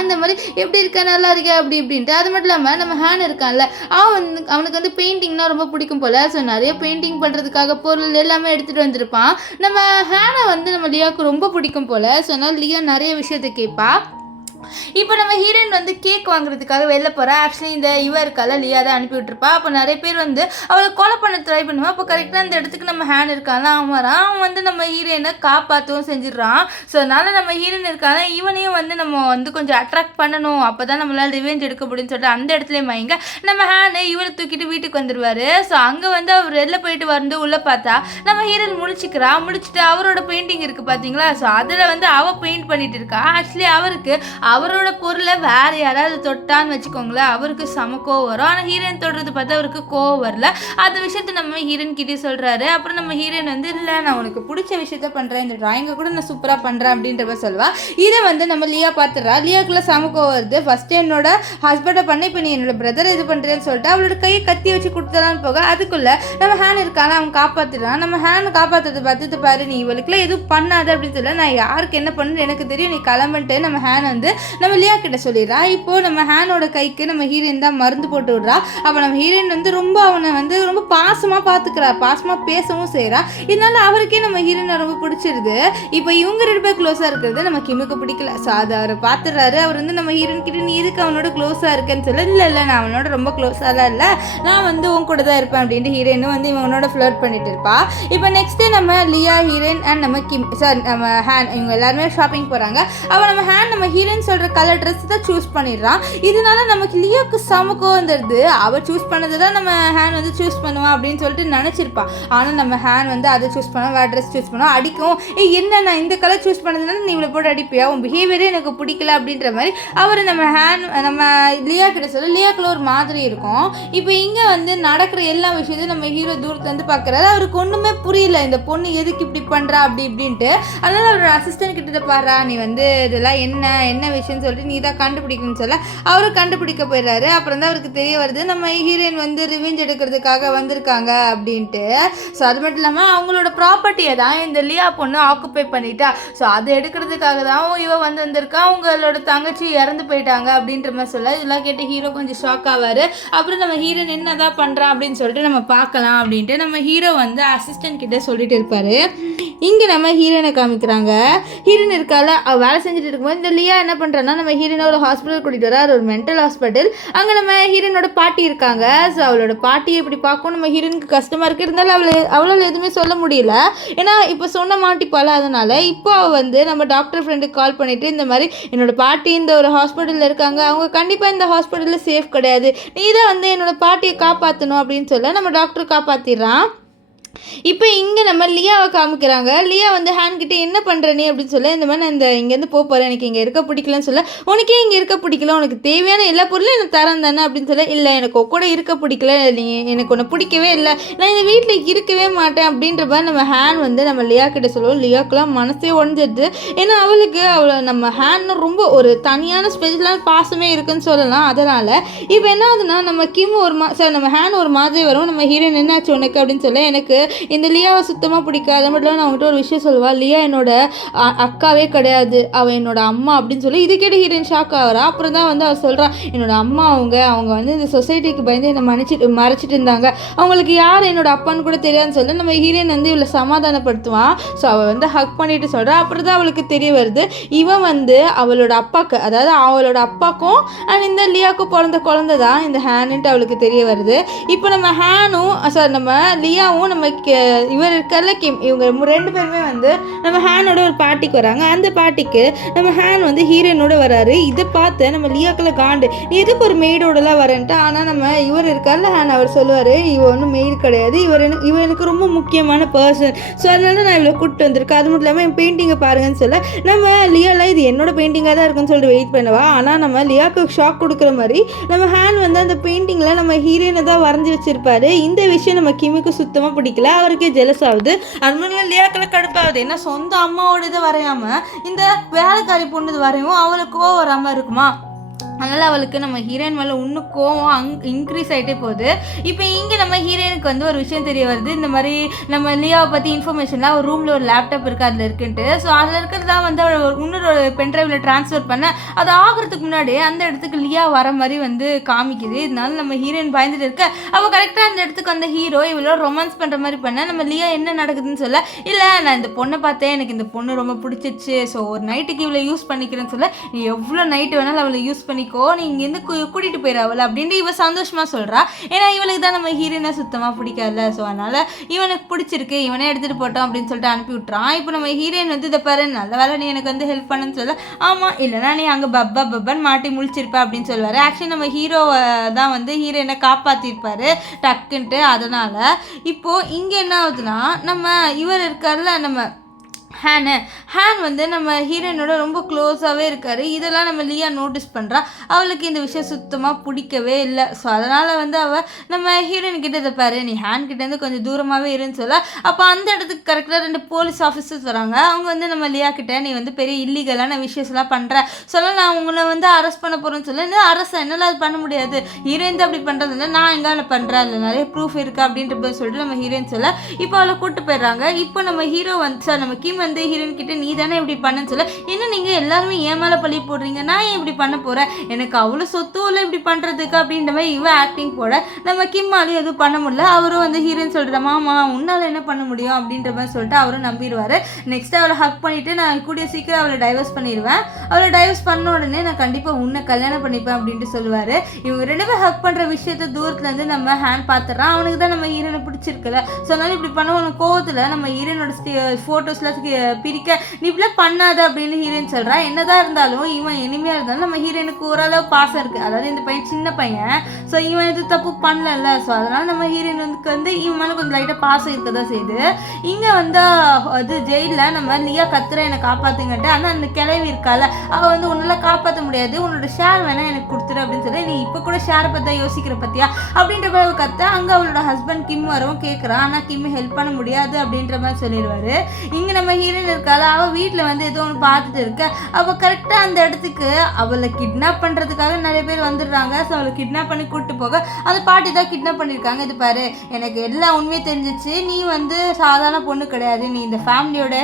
இந்த மாதிரி எப்படி இருக்க நல்லா இருக்கா அப்படி இப்படின்ட்டு. அது மட்டும் இல்லாமல் நம்ம ஹேன் இருக்கான்ல அவனுக்கு வந்து பெயிண்டிங்னா ரொம்ப பிடிக்கும் போல். ஸோ நிறைய பெயிண்டிங் பண்ணுறதுக்காக பொருள் எல்லாமே எடுத்துகிட்டு வந்திருப்பான். நம்ம ஹேனை வந்து நம்ம லியாவுக்கு ரொம்ப பிடிக்கும் போல். ஸோ அதனால் லியா நிறைய விஷயத்தை கேட்பா. இப்போ நம்ம ஹீரோயின் வந்து கேக் வாங்குறதுக்காக வெளில போகிறா. ஆக்சுவலி இந்த இருக்கால லியா தான் அனுப்பி விட்டுருப்பா. அப்போ நிறைய பேர் வந்து அவளை கொலை பண்ண ட்ரை பண்ணுவான். அப்போ கரெக்டாக அந்த இடத்துக்கு நம்ம ஹேண்ட் இருக்காங்க அவன் வந்து நம்ம ஹீரோயினை காப்பாற்றவும் செஞ்சிடறான். ஸோ அதனால் நம்ம ஹீரோயின் இருக்காங்க இவனையும் வந்து நம்ம வந்து கொஞ்சம் அட்ராக்ட் பண்ணணும், அப்போ தான் நம்மளால் ரிவெஞ்ச் எடுக்க முடியும்னு சொல்லிட்டு அந்த இடத்துல மயங்க நம்ம ஹேண்டு இவரை தூக்கிட்டு வீட்டுக்கு வந்துடுவார். ஸோ அங்கே வந்து அவர் வெளில போயிட்டு வந்து உள்ளே பார்த்தா நம்ம ஹீரோயின் முடிச்சுட்டு அவரோட பெயிண்டிங் இருக்குது பார்த்தீங்களா. ஸோ அதில் வந்து அவள் பெயிண்ட் பண்ணிட்டு இருக்கா. ஆக்சுவலி அவருக்கு அவரோட பொருளை வேறு யாராவது தொட்டான்னு வச்சுக்கோங்களேன், அவருக்கு செம கோவம் வரும். ஆனால் ஹீரோயின் தொடுறது பார்த்தா அவருக்கு கோவம் வரல. அந்த விஷயத்தை நம்ம ஹீரோயின் கிட்டே சொல்கிறாரு. அப்புறம் நம்ம ஹீரோயின் வந்து இல்லை நான் உனக்கு பிடிச்ச விஷயத்த பண்ணுறேன், இந்த ட்ராயிங்கை கூட நான் சூப்பராக பண்ணுறேன் அப்படின்ற மாதிரி சொல்லுவா. இதை வந்து நம்ம லியா பார்த்துடுறா. லியாக்குள்ள செம கோவம் வருது. ஃபஸ்ட்டு என்னோட ஹஸ்பண்டை பண்ண இப்போ நீ என்னோட பிரதரை இது பண்ணுறேன்னு சொல்லிட்டு அவளோட கையை கத்தி வச்சு கொடுத்தலான்னு போக அதுக்குள்ளே நம்ம ஹேன் இருக்கான அவன் காப்பாற்றிடுறான். நம்ம ஹேனை காப்பாற்றுறது பார்த்துட்டு பாரு நீ இவளுக்குலாம் எதுவும் பண்ணாது அப்படின்னு சொல்ல நான் யாருக்கு என்ன பண்ணுன்னு எனக்கு தெரியும், நீ கிளம்பிட்டு நம்ம ஹேன் வந்து நம்ம லியா கிட்ட சொல்லிடுறா. இப்போது நம்ம ஹேனோட கைக்கு நம்ம ஹீரோயின் தான் மருந்து போட்டு விடுறா. அப்போ நம்ம ஹீரோயின் வந்து ரொம்ப அவனை வந்து ரொம்ப பாசமாக பார்த்துக்கிறா, பாசமாக பேசவும் செய்கிறா. இதனால அவருக்கே நம்ம ஹீரோயினை ரொம்ப பிடிச்சிருது. இப்போ இவங்க 2 பேர் க்ளோஸாக இருக்கிறது நம்ம கிமுக்கு பிடிக்கல. ஸோ அதை அவரை பார்த்துடுறாரு. அவர் வந்து நம்ம ஹீரோயின் கிட்ட நீ இதுக்கு அவனோட க்ளோஸாக இருக்கேன்னு சொல்ல இல்லை நான் அவனோட ரொம்ப க்ளோஸாக தான் இல்லை, நான் வந்து உன் கூட தான் இருப்பேன் அப்படின்ட்டு ஹீரோயினும் வந்து இவனோட ஃப்ளர்ட் பண்ணிட்டு இருப்பா. இப்போ நெக்ஸ்ட் நம்ம லியா, ஹீரோயின் அண்ட் நம்ம கிம் சார் நம்ம ஹேன் இவங்க எல்லாருமே ஷாப்பிங் போகிறாங்க. அவள் நம்ம ஹேன் நம்ம ஹீரோயின் சொல்கிற கலர் ட்ரெஸ் தான் சூஸ் பண்ணிடுறான். இதனால நமக்கு லியாவுக்கு சமக்கம் வந்துடுது. அவள் சூஸ் பண்ணது தான் நம்ம ஹேன் வந்து சூஸ் பண்ணுவான் அப்படின்னு சொல்லிட்டு நினச்சிருப்பான். ஆனால் நம்ம ஹேன் வந்து அதை சூஸ் பண்ணுவோம், வேறு ட்ரெஸ் சூஸ் பண்ணுவோம், அடிக்கும். என்ன நான் இந்த கலர் சூஸ் பண்ணதுனால நீ இவ்வளோ போட்டு அடிப்பியா, உன் பிஹேவியரே எனக்கு பிடிக்கல அப்படின்ற மாதிரி அவர் நம்ம ஹேன் நம்ம லியா கிட்ட சொல்ல லியாக்குள்ள ஒரு மாதிரி இருக்கும். இப்போ இங்கே வந்து நடக்கிற எல்லா விஷயத்தையும் நம்ம ஹீரோ தூரத்துல இருந்து பார்க்குறாரு. அவருக்கு ஒன்றுமே புரியல இந்த பொண்ணு எதுக்கு இப்படி பண்ணுறா அப்படி இப்படின்ட்டு. அதனால அவரோட அசிஸ்டன்ட் கிட்ட பாடுறா நீ வந்து இதெல்லாம் என்ன விஷயம்னு சொல்லிட்டு நீ தான் கண்டுபிடிக்கணும்னு சொல்ல அவரும் கண்டுபிடிக்க போயிடுறாரு. அப்புறம் தான் அவருக்கு தெரிய வருது நம்ம ஹீரோயின் வந்து ரிவெஞ்ச் எடுக்கிறதுக்காக வந்திருக்காங்க அப்படின்ட்டு. ஸோ அது மட்டும் இல்லாமல் அவங்களோட ப்ராப்பர்ட்டியை தான் இந்த லியா பொண்ணு ஆக்குப்பை பண்ணிட்டா. ஸோ அதை எடுக்கிறதுக்காக தான் இவ வந்திருக்கா, அவங்களோட தங்கச்சி இறந்து போயிட்டாங்க அப்படின்ற மாதிரி சொல்ல இதெல்லாம் கேட்டு ஹீரோ கொஞ்சம் ஷாக் ஆவார். அப்புறம் நம்ம ஹீரோயின் என்னதான் பண்ணுறான் அப்படின்னு சொல்லிட்டு நம்ம பார்க்கலாம் அப்படின்ட்டு நம்ம ஹீரோ வந்து அசிஸ்டன்ட் கிட்ட சொல்லிட்டு இருப்பாரு. இங்கே நம்ம ஹீரோயினை காமிக்கிறாங்க. ஹீரோயின் இருக்கால அவள் வேலை செஞ்சுட்டு இருக்கும்போது இந்த லியா என்ன பண்ணுறான்னா நம்ம ஹீரோயினை ஒரு ஹாஸ்பிட்டல் கூட்டிகிட்டு வர, ஒரு மென்டல் ஹாஸ்பிட்டல். அங்கே நம்ம ஹீரோயினோட பாட்டி இருக்காங்க. ஸோ அவளோட பாட்டியை இப்படி பார்க்கும் நம்ம ஹீரோயினுக்கு கஷ்டமாக இருக்குது. இருந்தாலும் அவளால் எதுவுமே சொல்ல முடியல, ஏன்னா இப்போ சொன்ன மாட்டிப்பால. அதனால் இப்போ அவள் வந்து நம்ம டாக்டர் ஃப்ரெண்டுக்கு கால் பண்ணிவிட்டு இந்த மாதிரி என்னோட பாட்டி இந்த ஒரு ஹாஸ்பிட்டலில் இருக்காங்க, அவங்க கண்டிப்பாக இந்த ஹாஸ்பிட்டலில் சேஃப் கிடையாது, நீ தான் வந்து என்னோட பாட்டியை காப்பாற்றணும் அப்படின்னு சொல்ல நம்ம டாக்டர் காப்பாற்றிடுறான். இப்போ இங்கே நம்ம லியாவை காமிக்கிறாங்க. லியா வந்து ஹேன் கிட்டே என்ன பண்ணுற நீ அப்படின்னு சொல்ல இந்த மாதிரி நான் இங்கேருந்து போகிறேன், எனக்கு இங்கே இருக்க பிடிக்கலன்னு சொல்ல உனக்கே இங்கே இருக்க பிடிக்கல, உனக்கு தேவையான எல்லா பொருளும் எனக்கு தரம் தானே அப்படின்னு சொல்ல இல்லை எனக்கு கூட இருக்க பிடிக்கல, நீ எனக்கு ஒன்று பிடிக்கவே இல்லை, நான் இந்த வீட்டில் இருக்கவே மாட்டேன் அப்படின்ற மாதிரி நம்ம ஹேன் வந்து நம்ம லியா கிட்ட சொல்லுவோம். லியாக்கெல்லாம் மனசே உடஞ்சிடுது. ஏன்னா அவளுக்கு நம்ம ஹேன்னு ரொம்ப ஒரு தனியான ஸ்பெஷலான பாசமே இருக்குன்னு சொல்லலாம். அதனால் இப்போ என்ன ஆகுதுன்னா நம்ம கிம் நம்ம ஹேன் ஒரு மாதிரி வரும். நம்ம ஹீரோயின் என்னாச்சு உனக்கு அப்படின்னு சொல்ல எனக்கு இந்த லியாவை சுத்தமாக பிடிக்காது, அது மட்டும் இல்லாமல் நான் அவங்ககிட்ட ஒரு விஷயம் சொல்லுவாள், லியா என்னோட அக்காவே கிடையாது, அவள் என்னோட அம்மா அப்படின்னு சொல்லி இது கேட்டு ஹீரோயின் ஷாக் ஆகிறா. அப்புறம் தான் வந்து அவள் சொல்கிறான் என்னோட அம்மா அவங்க வந்து இந்த சொசைட்டிக்கு பயந்து என்னை மறைச்சிட்டு இருந்தாங்க, அவங்களுக்கு யார் என்னோட அப்பான்னு கூட தெரியாதுன்னு சொல்ல நம்ம ஹீரோயின் வந்து இவளை சமாதானப்படுத்துவான். ஸோ அவள் வந்து ஹக் பண்ணிட்டு சொல்கிறா. அப்புறம் தான் அவளுக்கு தெரிய வருது இவன் வந்து அவளோட அப்பாவுக்கு, அதாவது அவளோட அப்பாக்கும் அண்ட் இந்த லியாவுக்கும் பிறந்த குழந்தை தான் இந்த ஹேனுன்ட்டு அவளுக்கு தெரிய வருது. இப்போ நம்ம ஹேனும் நம்ம லியாவும் நம்ம இவர் இருக்கார்ல கிம், இவங்க 2 பேருமே வந்து நம்ம ஹேனோட ஒரு பார்ட்டிக்கு வராங்க. அந்த பார்ட்டிக்கு நம்ம ஹேன் வந்து ஹீரோயினோட வராரு. இதை பார்த்து நம்ம லியாக்கில் காண்டு நீ எதுக்கு ஒரு மெய்டோடலாம் வரேன்ட்டு. ஆனால் நம்ம இவர் இருக்கார்ல ஹேன் அவர் சொல்லுவார் இவ ஒன்றும் மெய்டு கிடையாது, இவ எனக்கு ரொம்ப முக்கியமான பர்சன், ஸோ அதனால நான் இவ்வளோ கூப்பிட்டு வந்திருக்கேன், அது மட்டும் இல்லாமல் என் பெயிண்டிங்கை பாருங்கன்னு சொல்ல நம்ம லியாலாம் இது என்னோட பெயிண்டிங்காக தான் இருக்குன்னு சொல்லிட்டு வெயிட் பண்ணுவா. ஆனால் நம்ம லியாவுக்கு ஷாக் கொடுக்குற மாதிரி நம்ம ஹேன் வந்து அந்த பெயிண்டிங்கில் நம்ம ஹீரோயினை தான் வரைஞ்சி வச்சிருப்பாரு. இந்த விஷயம் நம்ம கிமுக்கு சுத்தமாக பிடிக்கல, அவருக்கே ஜெலஸ் ஆகுது. அது மாதிரி லியாக்கில் கடுப்பாகுது. ஏன்னா சொந்த அம்மாவோட இதை வரையாமல் இந்த வேலைக்காரி பொண்ணு வரையும் அவளுக்கோ வராமல் இருக்குமா, அதனால் அவளுக்கு நம்ம ஹீரோயின் மேலே இன்னும் கோவம் இன்க்ரீஸ் ஆகிட்டே போகுது. இப்போ இங்கே நம்ம ஹீரோயினுக்கு வந்து ஒரு விஷயம் தெரிய வருது, இந்த மாதிரி நம்ம லியாவை பற்றி இன்ஃபர்மேஷன்லாம் ஒரு ரூமில் ஒரு லேப்டாப் இருக்குது அதில் இருக்குன்ட்டு. ஸோ அதில் இருக்கிறதுலாம் வந்து இன்னொரு பென்ட்ரைவில் ட்ரான்ஸ்ஃபர் பண்ண அது ஆகிறதுக்கு முன்னாடி அந்த இடத்துக்கு லியா வர மாதிரி வந்து காமிக்குது. இதனால நம்ம ஹீரோயின் பயந்துட்டு இருக்க அவள் கரெக்டாக அந்த இடத்துக்கு வந்த ஹீரோ இவ்வளோ ரொமான்ஸ் பண்ணுற மாதிரி பண்ண நம்ம லியா என்ன நடக்குதுன்னு சொல்ல இல்லை நான் இந்த பொண்ணை பார்த்தேன், எனக்கு இந்த பொண்ணு ரொம்ப பிடிச்சிச்சு, ஸோ ஒரு நைட்டுக்கு இவ்வளோ யூஸ் பண்ணிக்கிறேன்னு சொல்ல நீ எவ்வளோ நைட்டு வேணாலும் அவளை யூஸ் பண்ணி நீ இங்கேருந்து கூட்டிகிட்டு போயிடாவல அப்படின்ட்டு இவ சந்தோஷமாக சொல்கிறா. ஏன்னா இவளுக்கு தான் நம்ம ஹீரோயினை சுத்தமாக பிடிக்காதுல்ல, ஸோ அதனால் இவனுக்கு பிடிச்சிருக்கு இவனே எடுத்துகிட்டு போட்டோம் அப்படின்னு சொல்லிட்டு அனுப்பி விட்றான். இப்போ நம்ம ஹீரோயின் வந்து இதை பாரு நல்ல வேலை நீ எனக்கு வந்து ஹெல்ப் பண்ணுன்னு சொல்ல ஆமாம் இல்லைனா நீ அங்கே பப்பான்னு மாட்டி முழிச்சிருப்ப அப்படின்னு சொல்லுவார். ஆக்சுவலி நம்ம ஹீரோவை தான் வந்து ஹீரோயினை காப்பாற்றிருப்பாரு டக்குன்ட்டு. அதனால் இப்போது இங்கே என்ன ஆகுதுன்னா நம்ம இவர் இருக்கார்ல நம்ம ஹேன் வந்து நம்ம ஹீரோயினோட ரொம்ப க்ளோஸாகவே இருக்கார். இதெல்லாம் நம்ம லியா நோட்டீஸ் பண்ணுறா. அவளுக்கு இந்த விஷயம் சுத்தமாக பிடிக்கவே இல்லை. ஸோ அதனால் வந்து அவள் நம்ம ஹீரோயின் கிட்ட இதை பாரு, நீ ஹேன் கிட்டேருந்து கொஞ்சம் தூரமாகவே இருன்னு சொல்ல. அப்போ அந்த இடத்துக்கு கரெக்டாக 2 போலீஸ் ஆஃபீஸர்ஸ் வராங்க. அவங்க வந்து நம்ம லியா கிட்ட நீ வந்து பெரிய இல்லீகலான விஷயம்லாம் பண்ணுற சொல்ல, நான் உங்களை வந்து அரெஸ்ட் பண்ண போகிறேன்னு சொல்ல, இந்த அரசை என்னால் அது பண்ண முடியாது, ஹீரோயின் தான் அப்படி பண்ணுறது இல்லை, நான் எங்கால பண்ணுறேன், அதில் நிறைய ப்ரூஃப் இருக்குது அப்படின்ற சொல்லிட்டு நம்ம ஹீரோயின் சொல்ல. இப்போ அவளை கூப்பிட்டு போயிடுறாங்க. இப்போ நம்ம ஹீரோ வந்து சார் நம்ம கிம் வந்து ஹீரோயின் கிட்ட நீ தானே இப்படி பண்ணன்னு சொல்ல, என்ன நீங்கள் எல்லாருமே ஏன் மேலே பழி போடுறீங்க, நான் ஏன் இப்படி பண்ண போகிறேன், எனக்கு அவ்வளோ சொத்தும் இல்லை இப்படி பண்ணுறதுக்கு அப்படின்ற மாதிரி இவன் ஆக்டிங் போட நம்ம கிம்மாலையும் எதுவும் பண்ண முடியல. அவரும் வந்து ஹீரோயின் சொல்கிற மாமா உன்னால் என்ன பண்ண முடியும் அப்படின்ற மாதிரி சொல்லிட்டு அவரும் நம்பிடுவார். நெக்ஸ்ட் அவளை ஹக் பண்ணிவிட்டு நான் கூடிய சீக்கிரம் அவளை டைவர்ஸ் பண்ணிடுவேன், அவளை டைவர்ஸ் பண்ண உடனே நான் கண்டிப்பாக உன்னை கல்யாணம் பண்ணிப்பேன் அப்படின்ட்டு சொல்லுவார். இவங்க 2 பேரும் ஹக் பண்ணுற விஷயத்த தூரத்துலேருந்து நம்ம ஹேண்ட் பார்த்துறான். அவனுக்கு தான் நம்ம ஹீரோனை பிடிச்சிருக்குல்ல, ஸோ அதனால இப்படி பண்ண உனக்கு கோவத்தில் நம்ம ஹீரோனோட ஃபோட்டோஸ்லாம் பிரிக்க நீ இப்படிலாம் பண்ணாத அப்படின்னு ஹீரோயின் சொல்கிறா. என்னதான் இருந்தாலும் இவன் இனிமையாக இருந்தாலும் நம்ம ஹீரோயினுக்கு ஓரளவு பாசம் இருக்குது. அதாவது இந்த பையன் சின்ன பையன், ஸோ இவன் எது தப்பு பண்ணல, ஸோ அதனால் நம்ம ஹீரோயினுக்கு வந்து இவன் மேலே கொஞ்சம் லைட்டாக பாசம் இருக்க தான் செய்யுது. இங்கே வந்து அது ஜெயிலில் நம்ம லியா கத்துற என்னை காப்பாற்றுங்கன்ட்டு, ஆனால் அந்த கிளவி இருக்கால அவள் வந்து உன்னால் காப்பாற்ற முடியாது, உன்னோட ஷேர் வேணால் எனக்கு கொடுத்துரு அப்படின்னு சொல்லி, நீ இப்போ கூட ஷேரை பற்றி யோசிக்கிற பற்றியா அப்படின்ற மாதிரி கத்த. அங்கே அவளோட ஹஸ்பண்ட் கிம் வரவும் கேட்குறான், ஆனால் கிம் ஹெல்ப் பண்ண முடியாது அப்படின்ற மாதிரி சொல்லிடுவாரு. இங்கே நம்ம ஹீரோயின் இருக்கால அவள் வீட்டில் வந்து ஏதோ ஒன்று பார்த்துட்டு இருக்க. அவள் கரெக்டாக அந்த இடத்துக்கு அவளை கிட்னாப் பண்ணுறதுக்காக நிறைய பேர் வந்துடுறாங்க. ஸோ அவளை கிட்னாப் பண்ணி கூப்பிட்டு போக அந்த பாட்டி தான் கிட்னாப் பண்ணியிருக்காங்க. இது பாரு, எனக்கு எல்லா உண்மையும் தெரிஞ்சிச்சு, நீ வந்து சாதாரண பொண்ணு கிடையாது, நீ இந்த ஃபேமிலியோட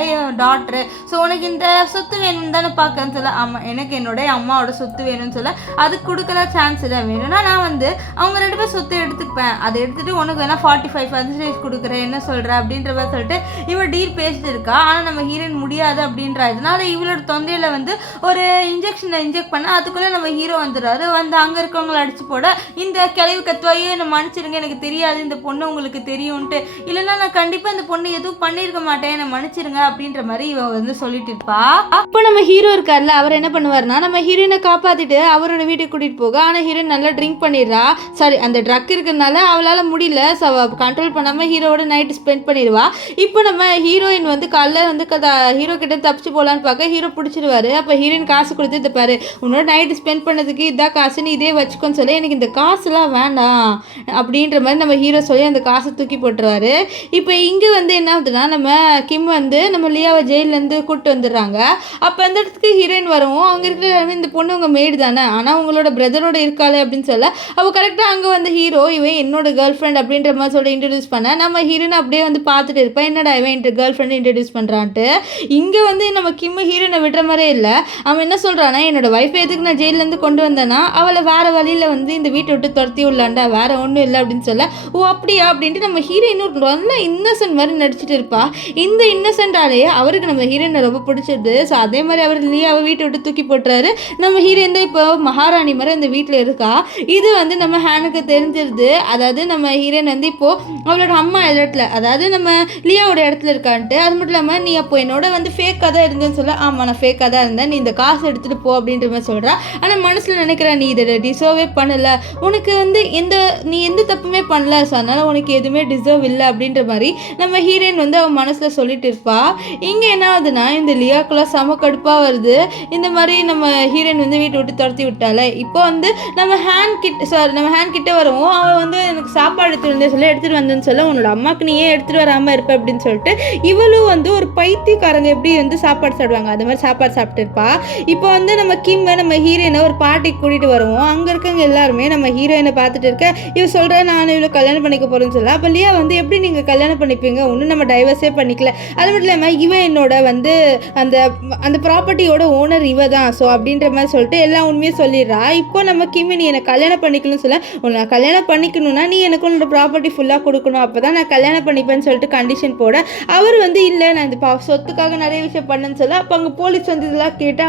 டாக்டரு, ஸோ உனக்கு இந்த சொத்து வேணும்னு தானே பார்க்கன்னு சொல்ல. ஆமாம், எனக்கு என்னோடைய அம்மாவோட சொத்து வேணும்னு சொல்ல, அதுக்கு கொடுக்கலாம் சான்ஸ் இல்லை, வேணும்னா நான் வந்து அவங்க 2 பேர் சொத்து எடுத்துப்பேன், அதை எடுத்துகிட்டு உனக்கு வேணால் 45% கொடுக்குறேன், என்ன சொல்கிற அப்படின்ற மாதிரி சொல்லிட்டு இவன் டீல் பேசிட்டு இருக்கா. ஆனால் நம்ம ஹீரோயின் முடியாது அப்படின்றா. இதனால இவளோட தொண்டையில் வந்து ஒரு இன்ஜெக்ஷனை இன்ஜெக்ட் பண்ண அதுக்குள்ளே நம்ம ஹீரோ வந்துடுறாரு. வந்து அங்கே இருக்கவங்களை அடிச்சு போட இந்த கிளவி கத்துவாயே என்னை மன்னிச்சிருங்க, எனக்கு தெரியாது இந்த பொண்ணு உங்களுக்கு தெரியும்ன்ட்டு, இல்லைன்னா நான் கண்டிப்பாக இந்த பொண்ணு எதுவும் பண்ணியிருக்க மாட்டேன், என்னை மன்னிச்சிருங்க அப்படின்ற மாதிரி இவன் வந்து சொல்லிட்டு இருப்பா. அப்போ நம்ம ஹீரோ இருக்கார்ல, அவர் என்ன பண்ணுவார்னா நம்ம ஹீரோயினை காப்பாற்றிட்டு அவரோட வீட்டுக்கு கூட்டிகிட்டு போக. ஆனால் ஹீரோயின் நல்லா ட்ரிங்க் பண்ணிடுறா. சாரி, அந்த ட்ரக் இருக்கிறதுனால அவளால் முடியல, ஸோ அவள் கண்ட்ரோல் பண்ணாமல் ஹீரோவோட நைட்டு ஸ்பெண்ட் பண்ணிடுவா. இப்போ நம்ம ஹீரோயின் வந்து காலைல வந்து ஹீரோ கிட்ட தப்பிச்சு போகலான்னு பார்க்க ஹீரோ பிடிச்சிடுவாரு. அப்போ ஹீரோயின் காசு கொடுத்து இதை பாரு, உன்னோட நைட்டு ஸ்பெண்ட் பண்ணதுக்கு இதான் காசுன்னு இதே வச்சுக்கோன்னு சொல்லி, எனக்கு இந்த காசுலாம் வேண்டாம் அப்படின்ற மாதிரி நம்ம ஹீரோ சொல்லி அந்த காசை தூக்கி போட்டுருவாரு. இப்போ இங்கே வந்து என்ன ஆகுதுன்னா நம்ம கிம் வந்து நம்ம லியாவை ஜெயிலேருந்து கூப்பிட்டு வந்துடுறாங்க. அப்போ அந்த இடத்துக்கு ஹீரோயின் வரவும் அவங்க இருக்கிற இந்த பொண்ணு உங்கள் மேடு தானே, ஆனால் உங்களோட பிரதரோட இருக்காளே அப்படின்னு சொல்ல, அவள் கரெக்டாக அங்கே வந்து ஹீரோ இவன் என்னோட கேர்ள் ஃப்ரெண்ட் அப்படின்ற மாதிரி சொல்லி இன்ட்ரடியூஸ் பண்ண நம்ம ஹீரோயின் அப்படியே வந்து பார்த்துட்டு இருப்பேன், என்னடா இவன் கேர்ள் ஃப்ரெண்ட் இன்ட்ரடியூஸ் பண்ணுறான்ட்டு. இங்கே வந்து நம்ம கிம் ஹீரோனை விடுற மாதிரியே இல்லை. அவன் என்ன சொல்கிறான்னா, என்னோட ஒய்ஃபை எதுக்கு நான் ஜெயிலேருந்து கொண்டு வந்தேன்னா அவளை வேறு வழியில் வந்து இந்த வீட்டை விட்டு துரத்தி விடலாண்டா, வேறு ஒன்றும் இல்லை அப்படின்னு சொல்ல, ஓ அப்படியா அப்படின்ட்டு நம்ம ஹீரோயினும் ரொம்ப இன்னசென்ட் மாதிரி நடிச்சிட்டு இருப்பா. இந்த இன்னசென்டாலேயே அவருக்கு நம்ம ஹீரோயினை ரொம்ப பிடிச்சிருது. ஸோ அதே மாதிரி அவர் லியாவை வீட்டை விட்டு தூக்கி போட்டுறாரு. நம்ம ஹீரோயின் தான் இப்போ மகாராணி மாதிரி இந்த வீட்டில் இருக்கா. இது வந்து நம்ம ஹேனுக்கு தெரிஞ்சிருது. அதாவது நம்ம ஹீரோயின் வந்து இப்போது அவளோட அம்மா இடத்துல, அதாவது நம்ம லியாவோட இடத்துல இருக்கான்ட்டு. அது மட்டும் இல்லாமல் நீ அப்போ என்னோட வந்து ஃபேக்காக தான் இருந்தேன்னு சொல்ல, ஆமாம் நான் ஃபேக்காக தான் இருந்தேன், நீ இந்த காசு எடுத்துகிட்டு போ அப்படின்ற மாதிரி சொல்கிறா. ஆனால் மனசில் நினைக்கிறேன் நீ இதை டிசர்வே பண்ணலை, உனக்கு வந்து நீ எந்த தப்புமே பண்ணல, ஸோ அதனால் உனக்கு எதுவுமே டிசர்வ் இல்லை அப்படின்ற மாதிரி நம்ம ஹீரோயின் வந்து அவன் மனசில் சொல்லிட்டு இருப்பா. இங்கே என்ன ஆகுதுன்னா இந்த லியாக்குலாம் செம கடுப்பாக வருது. இந்த மாதிரி நம்ம ஹீரோயின் வந்து வீட்டை விட்டு துரத்தி விட்டால, இப்போ வந்து நம்ம ஹேண்ட் கிட்ட வரவும் அவன் வந்து எனக்கு சாப்பாடு எடுத்துகிட்டு வந்தேன் சொல்லி எடுத்துகிட்டு வந்தேன்னு சொல்ல, உன்னோட அம்மாவுக்கு நீ ஏன் எடுத்துகிட்டு வராமல் இருப்ப அப்படின்னு சொல்லிட்டு இவளும் வந்து ஒரு பைத்தியக்காரங்க எப்படி வந்து சாப்பாடு சாப்பிடுவாங்க அது மாதிரி சாப்பாடு சாப்பிட்டு இருப்பா. இப்போ வந்து நம்ம கிம் நம்ம ஹீரோயினை ஒரு பார்ட்டிக்கு கூட்டிகிட்டு வருவோம். அங்கே இருக்கவங்க எல்லாருமே நம்ம ஹீரோயினை பார்த்துட்டு இருக்க, இவ சொல்கிறா நான் இவ்வளோ கல்யாணம் பண்ணிக்க போகிறேன்னு சொல்ல. அப்போ லியா வந்து எப்படி நீங்கள் கல்யாணம் பண்ணிப்பீங்க, ஒன்றும் நம்ம டைவர்ஸே பண்ணிக்கல, அது மட்டும் இல்லாமல் இவன் என்னோட வந்து அந்த அந்த ப்ராப்பர்ட்டியோட ஓனர் இவ தான், ஸோ அப்படின்ற மாதிரி சொல்லிட்டு எல்லா உண்மையும் சொல்லிடுறா. இப்போ நம்ம கிம் நீ என்னை கல்யாணம் பண்ணிக்கணும்னு சொல்ல, உன்னை கல்யாணம் பண்ணிக்கணும்னா நீ எனக்கு உன்னோட ப்ராப்பர்ட்டி ஃபுல்லாக கொடுக்கணும், அப்போ தான் நான் கல்யாணம் பண்ணிப்பேன்னு சொல்லிட்டு கண்டிஷன் போட, அவர் வந்து இல்லை நான் இந்த சொத்துக்காக நிறைய விஷயம் பண்ணேன்னு சொல்ல. அப்போ அங்கே போலீஸ் வந்து இதெல்லாம் கேட்டு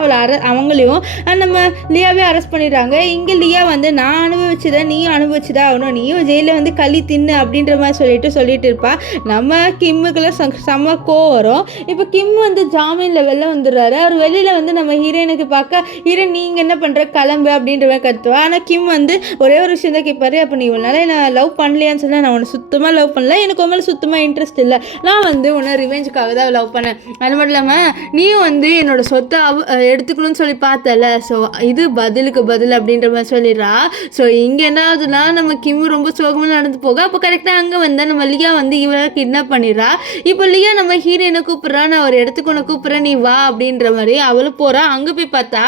அவங்களையும் நம்ம லியாவே அரெஸ்ட் பண்ணிடுறாங்க. இங்கே லியா வந்து நான் அனுபவிச்சுதான் நீயும் அனுபவிச்சுதான் ஆகணும், நீயும் ஜெயிலில் வந்து களி தின்னு அப்படின்ற மாதிரி சொல்லிட்டு இருப்பா. நம்ம கிம்முக்கெல்லாம் செம்ம கோவம் வரும். இப்போ கிம் வந்து ஜாமீனில் வெளில வந்துடுறாரு. அவர் வெளியில் வந்து நம்ம ஹீரோயினுக்கு பார்க்க, ஹீரோயின் நீங்கள் என்ன பண்ணுற கிளம்பு அப்படின்ற மாதிரி கத்துவா. ஆனால் கிம் வந்து ஒரே ஒரு விஷயம் தான் கேட்பாரு, அப்போ நீ இவனால நான் லவ் பண்ணலையான்னு சொன்னால், நான் உன்னை சுத்தமாக லவ் பண்ணல, எனக்கு உன் மேலே சுத்தமாக இன்ட்ரெஸ்ட் இல்லை, நான் வந்து உன்னை ரிவெஞ்சுக்காக தான் லவ் பண்ண. அது மட்டும் இல்லாமல் நீயும் வந்து என்னோட சொத்தை எடுத்துக்கணும்னு சொல்லி பார்த்தல. ஸோ இது பதிலுக்கு பதில் அப்படின்ற மாதிரி சொல்லிடுறா. ஸோ இங்கே என்ன ஆகுதுன்னா நம்ம கிம் ரொம்ப சோகமாக நடந்து போக அப்போ கரெக்டாக அங்கே வந்தால் நம்ம லியா வந்து இவளை கிட்னாப் பண்ணிடுறா. இப்போ லியா நம்ம ஹீரோயினை கூப்பிட்றா, நான் ஒரு இடத்துக்கு உன்னை கூப்பிட்றேன் நீ வா அப்படின்ற மாதிரி அவளும் போகிறா. அங்கே போய் பார்த்தா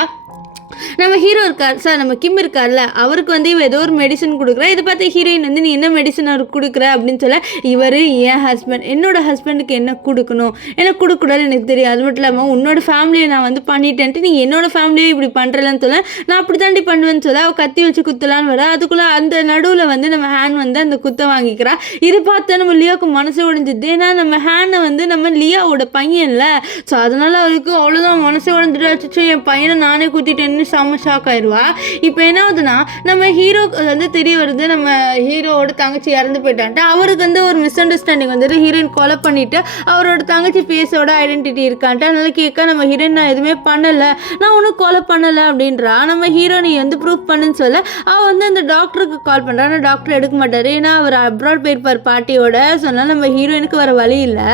நம்ம ஹீரோ இருக்கார் சார், நம்ம கிம் இருக்கார்ல, அவருக்கு வந்து இவ ஏதோ ஒரு மெடிசன் கொடுக்குறா. இதை பார்த்து ஹீரோயின் வந்து நீ என்ன மெடிசன் அவருக்கு கொடுக்குற அப்படின்னு சொல்ல, இவர் என் ஹஸ்பண்ட், என்னோட ஹஸ்பண்டுக்கு என்ன கொடுக்கணும், என்ன கொடுக்கூடாது எனக்கு தெரியும். அது மட்டும் இல்லாமல் உன்னோட ஃபேமிலியை நான் வந்து பண்ணிட்டேன்ட்டு நீ என்னோட ஃபேமிலியை இப்படி பண்ணுறலன்னு சொல்ல, நான் அப்படி தாண்டி பண்ணுவேன்னு சொல்ல அவள் கத்தி வச்சு குத்தலான்னு வர. அதுக்குள்ளே அந்த நடுவில் வந்து நம்ம ஹேன் வந்து அந்த குத்தை வாங்கிக்கிறா. இது பார்த்து நம்ம லியாவுக்கு மனசு உடைஞ்சிது. ஏன்னா நம்ம ஹேனை வந்து நம்ம லியாவோட பையன்ல. ஸோ அதனால் அவளுக்கு அவ்வளோதான் மனசு உடஞ்சிட்டு வச்சுச்சு, என் பையனை நானே குத்திட்டேன்னு செம்ம ஷாக் ஆயிடுவா. இப்போ என்ன ஆகுதுன்னா நம்ம ஹீரோ வந்து தெரிய வருது நம்ம ஹீரோவோட தங்கச்சி இறந்து போயிட்டான்ட்டு. அவருக்கு வந்து ஒரு மிஸ் அண்டர்ஸ்டாண்டிங் வந்துட்டு ஹீரோயின் கொலை பண்ணிட்டு அவரோட தங்கச்சி ஃபேஸோட ஐடென்டிட்டி இருக்கான்ட்டு. அதனால கேட்க நம்ம ஹீரோயின் நான் எதுவுமே பண்ணலை, நான் ஒன்றும் கொலை பண்ணலை அப்படின்றா. நம்ம ஹீரோயினை வந்து ப்ரூஃப் பண்ணுன்னு சொல்ல அவள் வந்து அந்த டாக்டருக்கு கால் பண்ணுறா. ஆனால் டாக்டர் எடுக்க மாட்டார், ஏன்னா அவர் அப்ராட் போயிருப்பார் பாட்டியோட. சொன்னால் நம்ம ஹீரோயினுக்கு வர வழி இல்லை.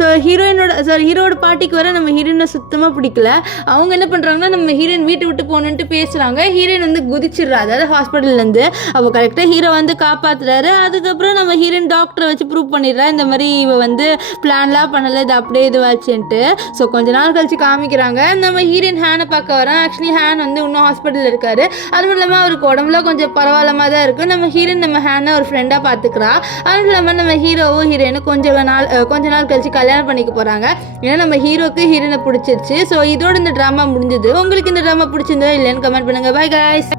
ஸோ ஹீரோட பாட்டிக்கு வர நம்ம ஹீரோயினை சுத்தமாக பிடிக்கல. அவங்க என்ன பண்ணுறாங்கன்னா நம்ம ஹீரோயின் வீட்டை விட்டு போகணுன்ட்டு பேசுகிறாங்க. ஹீரோயின் வந்து குதிச்சிடுறா, அதாவது ஹாஸ்பிட்டல்லேருந்து. அப்போ கரெக்டாக ஹீரோ வந்து காப்பாற்றுறாரு. அதுக்கப்புறம் நம்ம ஹீரோயின் டாக்டரை வச்சு ப்ரூவ் பண்ணிடுறா, இந்த மாதிரி இவ வந்து பிளான்லாம் பண்ணலை, இது அப்படியே இதுவாச்சுன்ட்டு. ஸோ கொஞ்ச நாள் கழிச்சு காமிக்கிறாங்க நம்ம ஹீரோயின் ஹேனை பார்க்க வரோம். ஆக்சுவலி ஹேன் வந்து இன்னும் ஹாஸ்பிட்டலில் இருக்காரு. அது மட்டும் இல்லாமல் அவருக்கு உடம்புல கொஞ்சம் பரவாயில்லாமல் தான் இருக்குது. நம்ம ஹீரோயின் நம்ம ஹேனை ஒரு ஃப்ரெண்டாக பார்த்துக்கிறா. அது இல்லாமல் நம்ம ஹீரோவும் ஹீரோயினும் கொஞ்ச நாள் கழிச்சு கல்யாணம் பண்ணிக்க போகிறாங்க. ஏன்னா நம்ம ஹீரோக்கு ஹீரோயினை பிடிச்சிருச்சு. ஸோ இதோட இந்த ட்ராமா முடிஞ்சது. உங்களுக்கு இந்த ட்ராமா பிடிச்சிருந்தா இல்லைன்னு கமெண்ட் பண்ணுங்கள். By guys.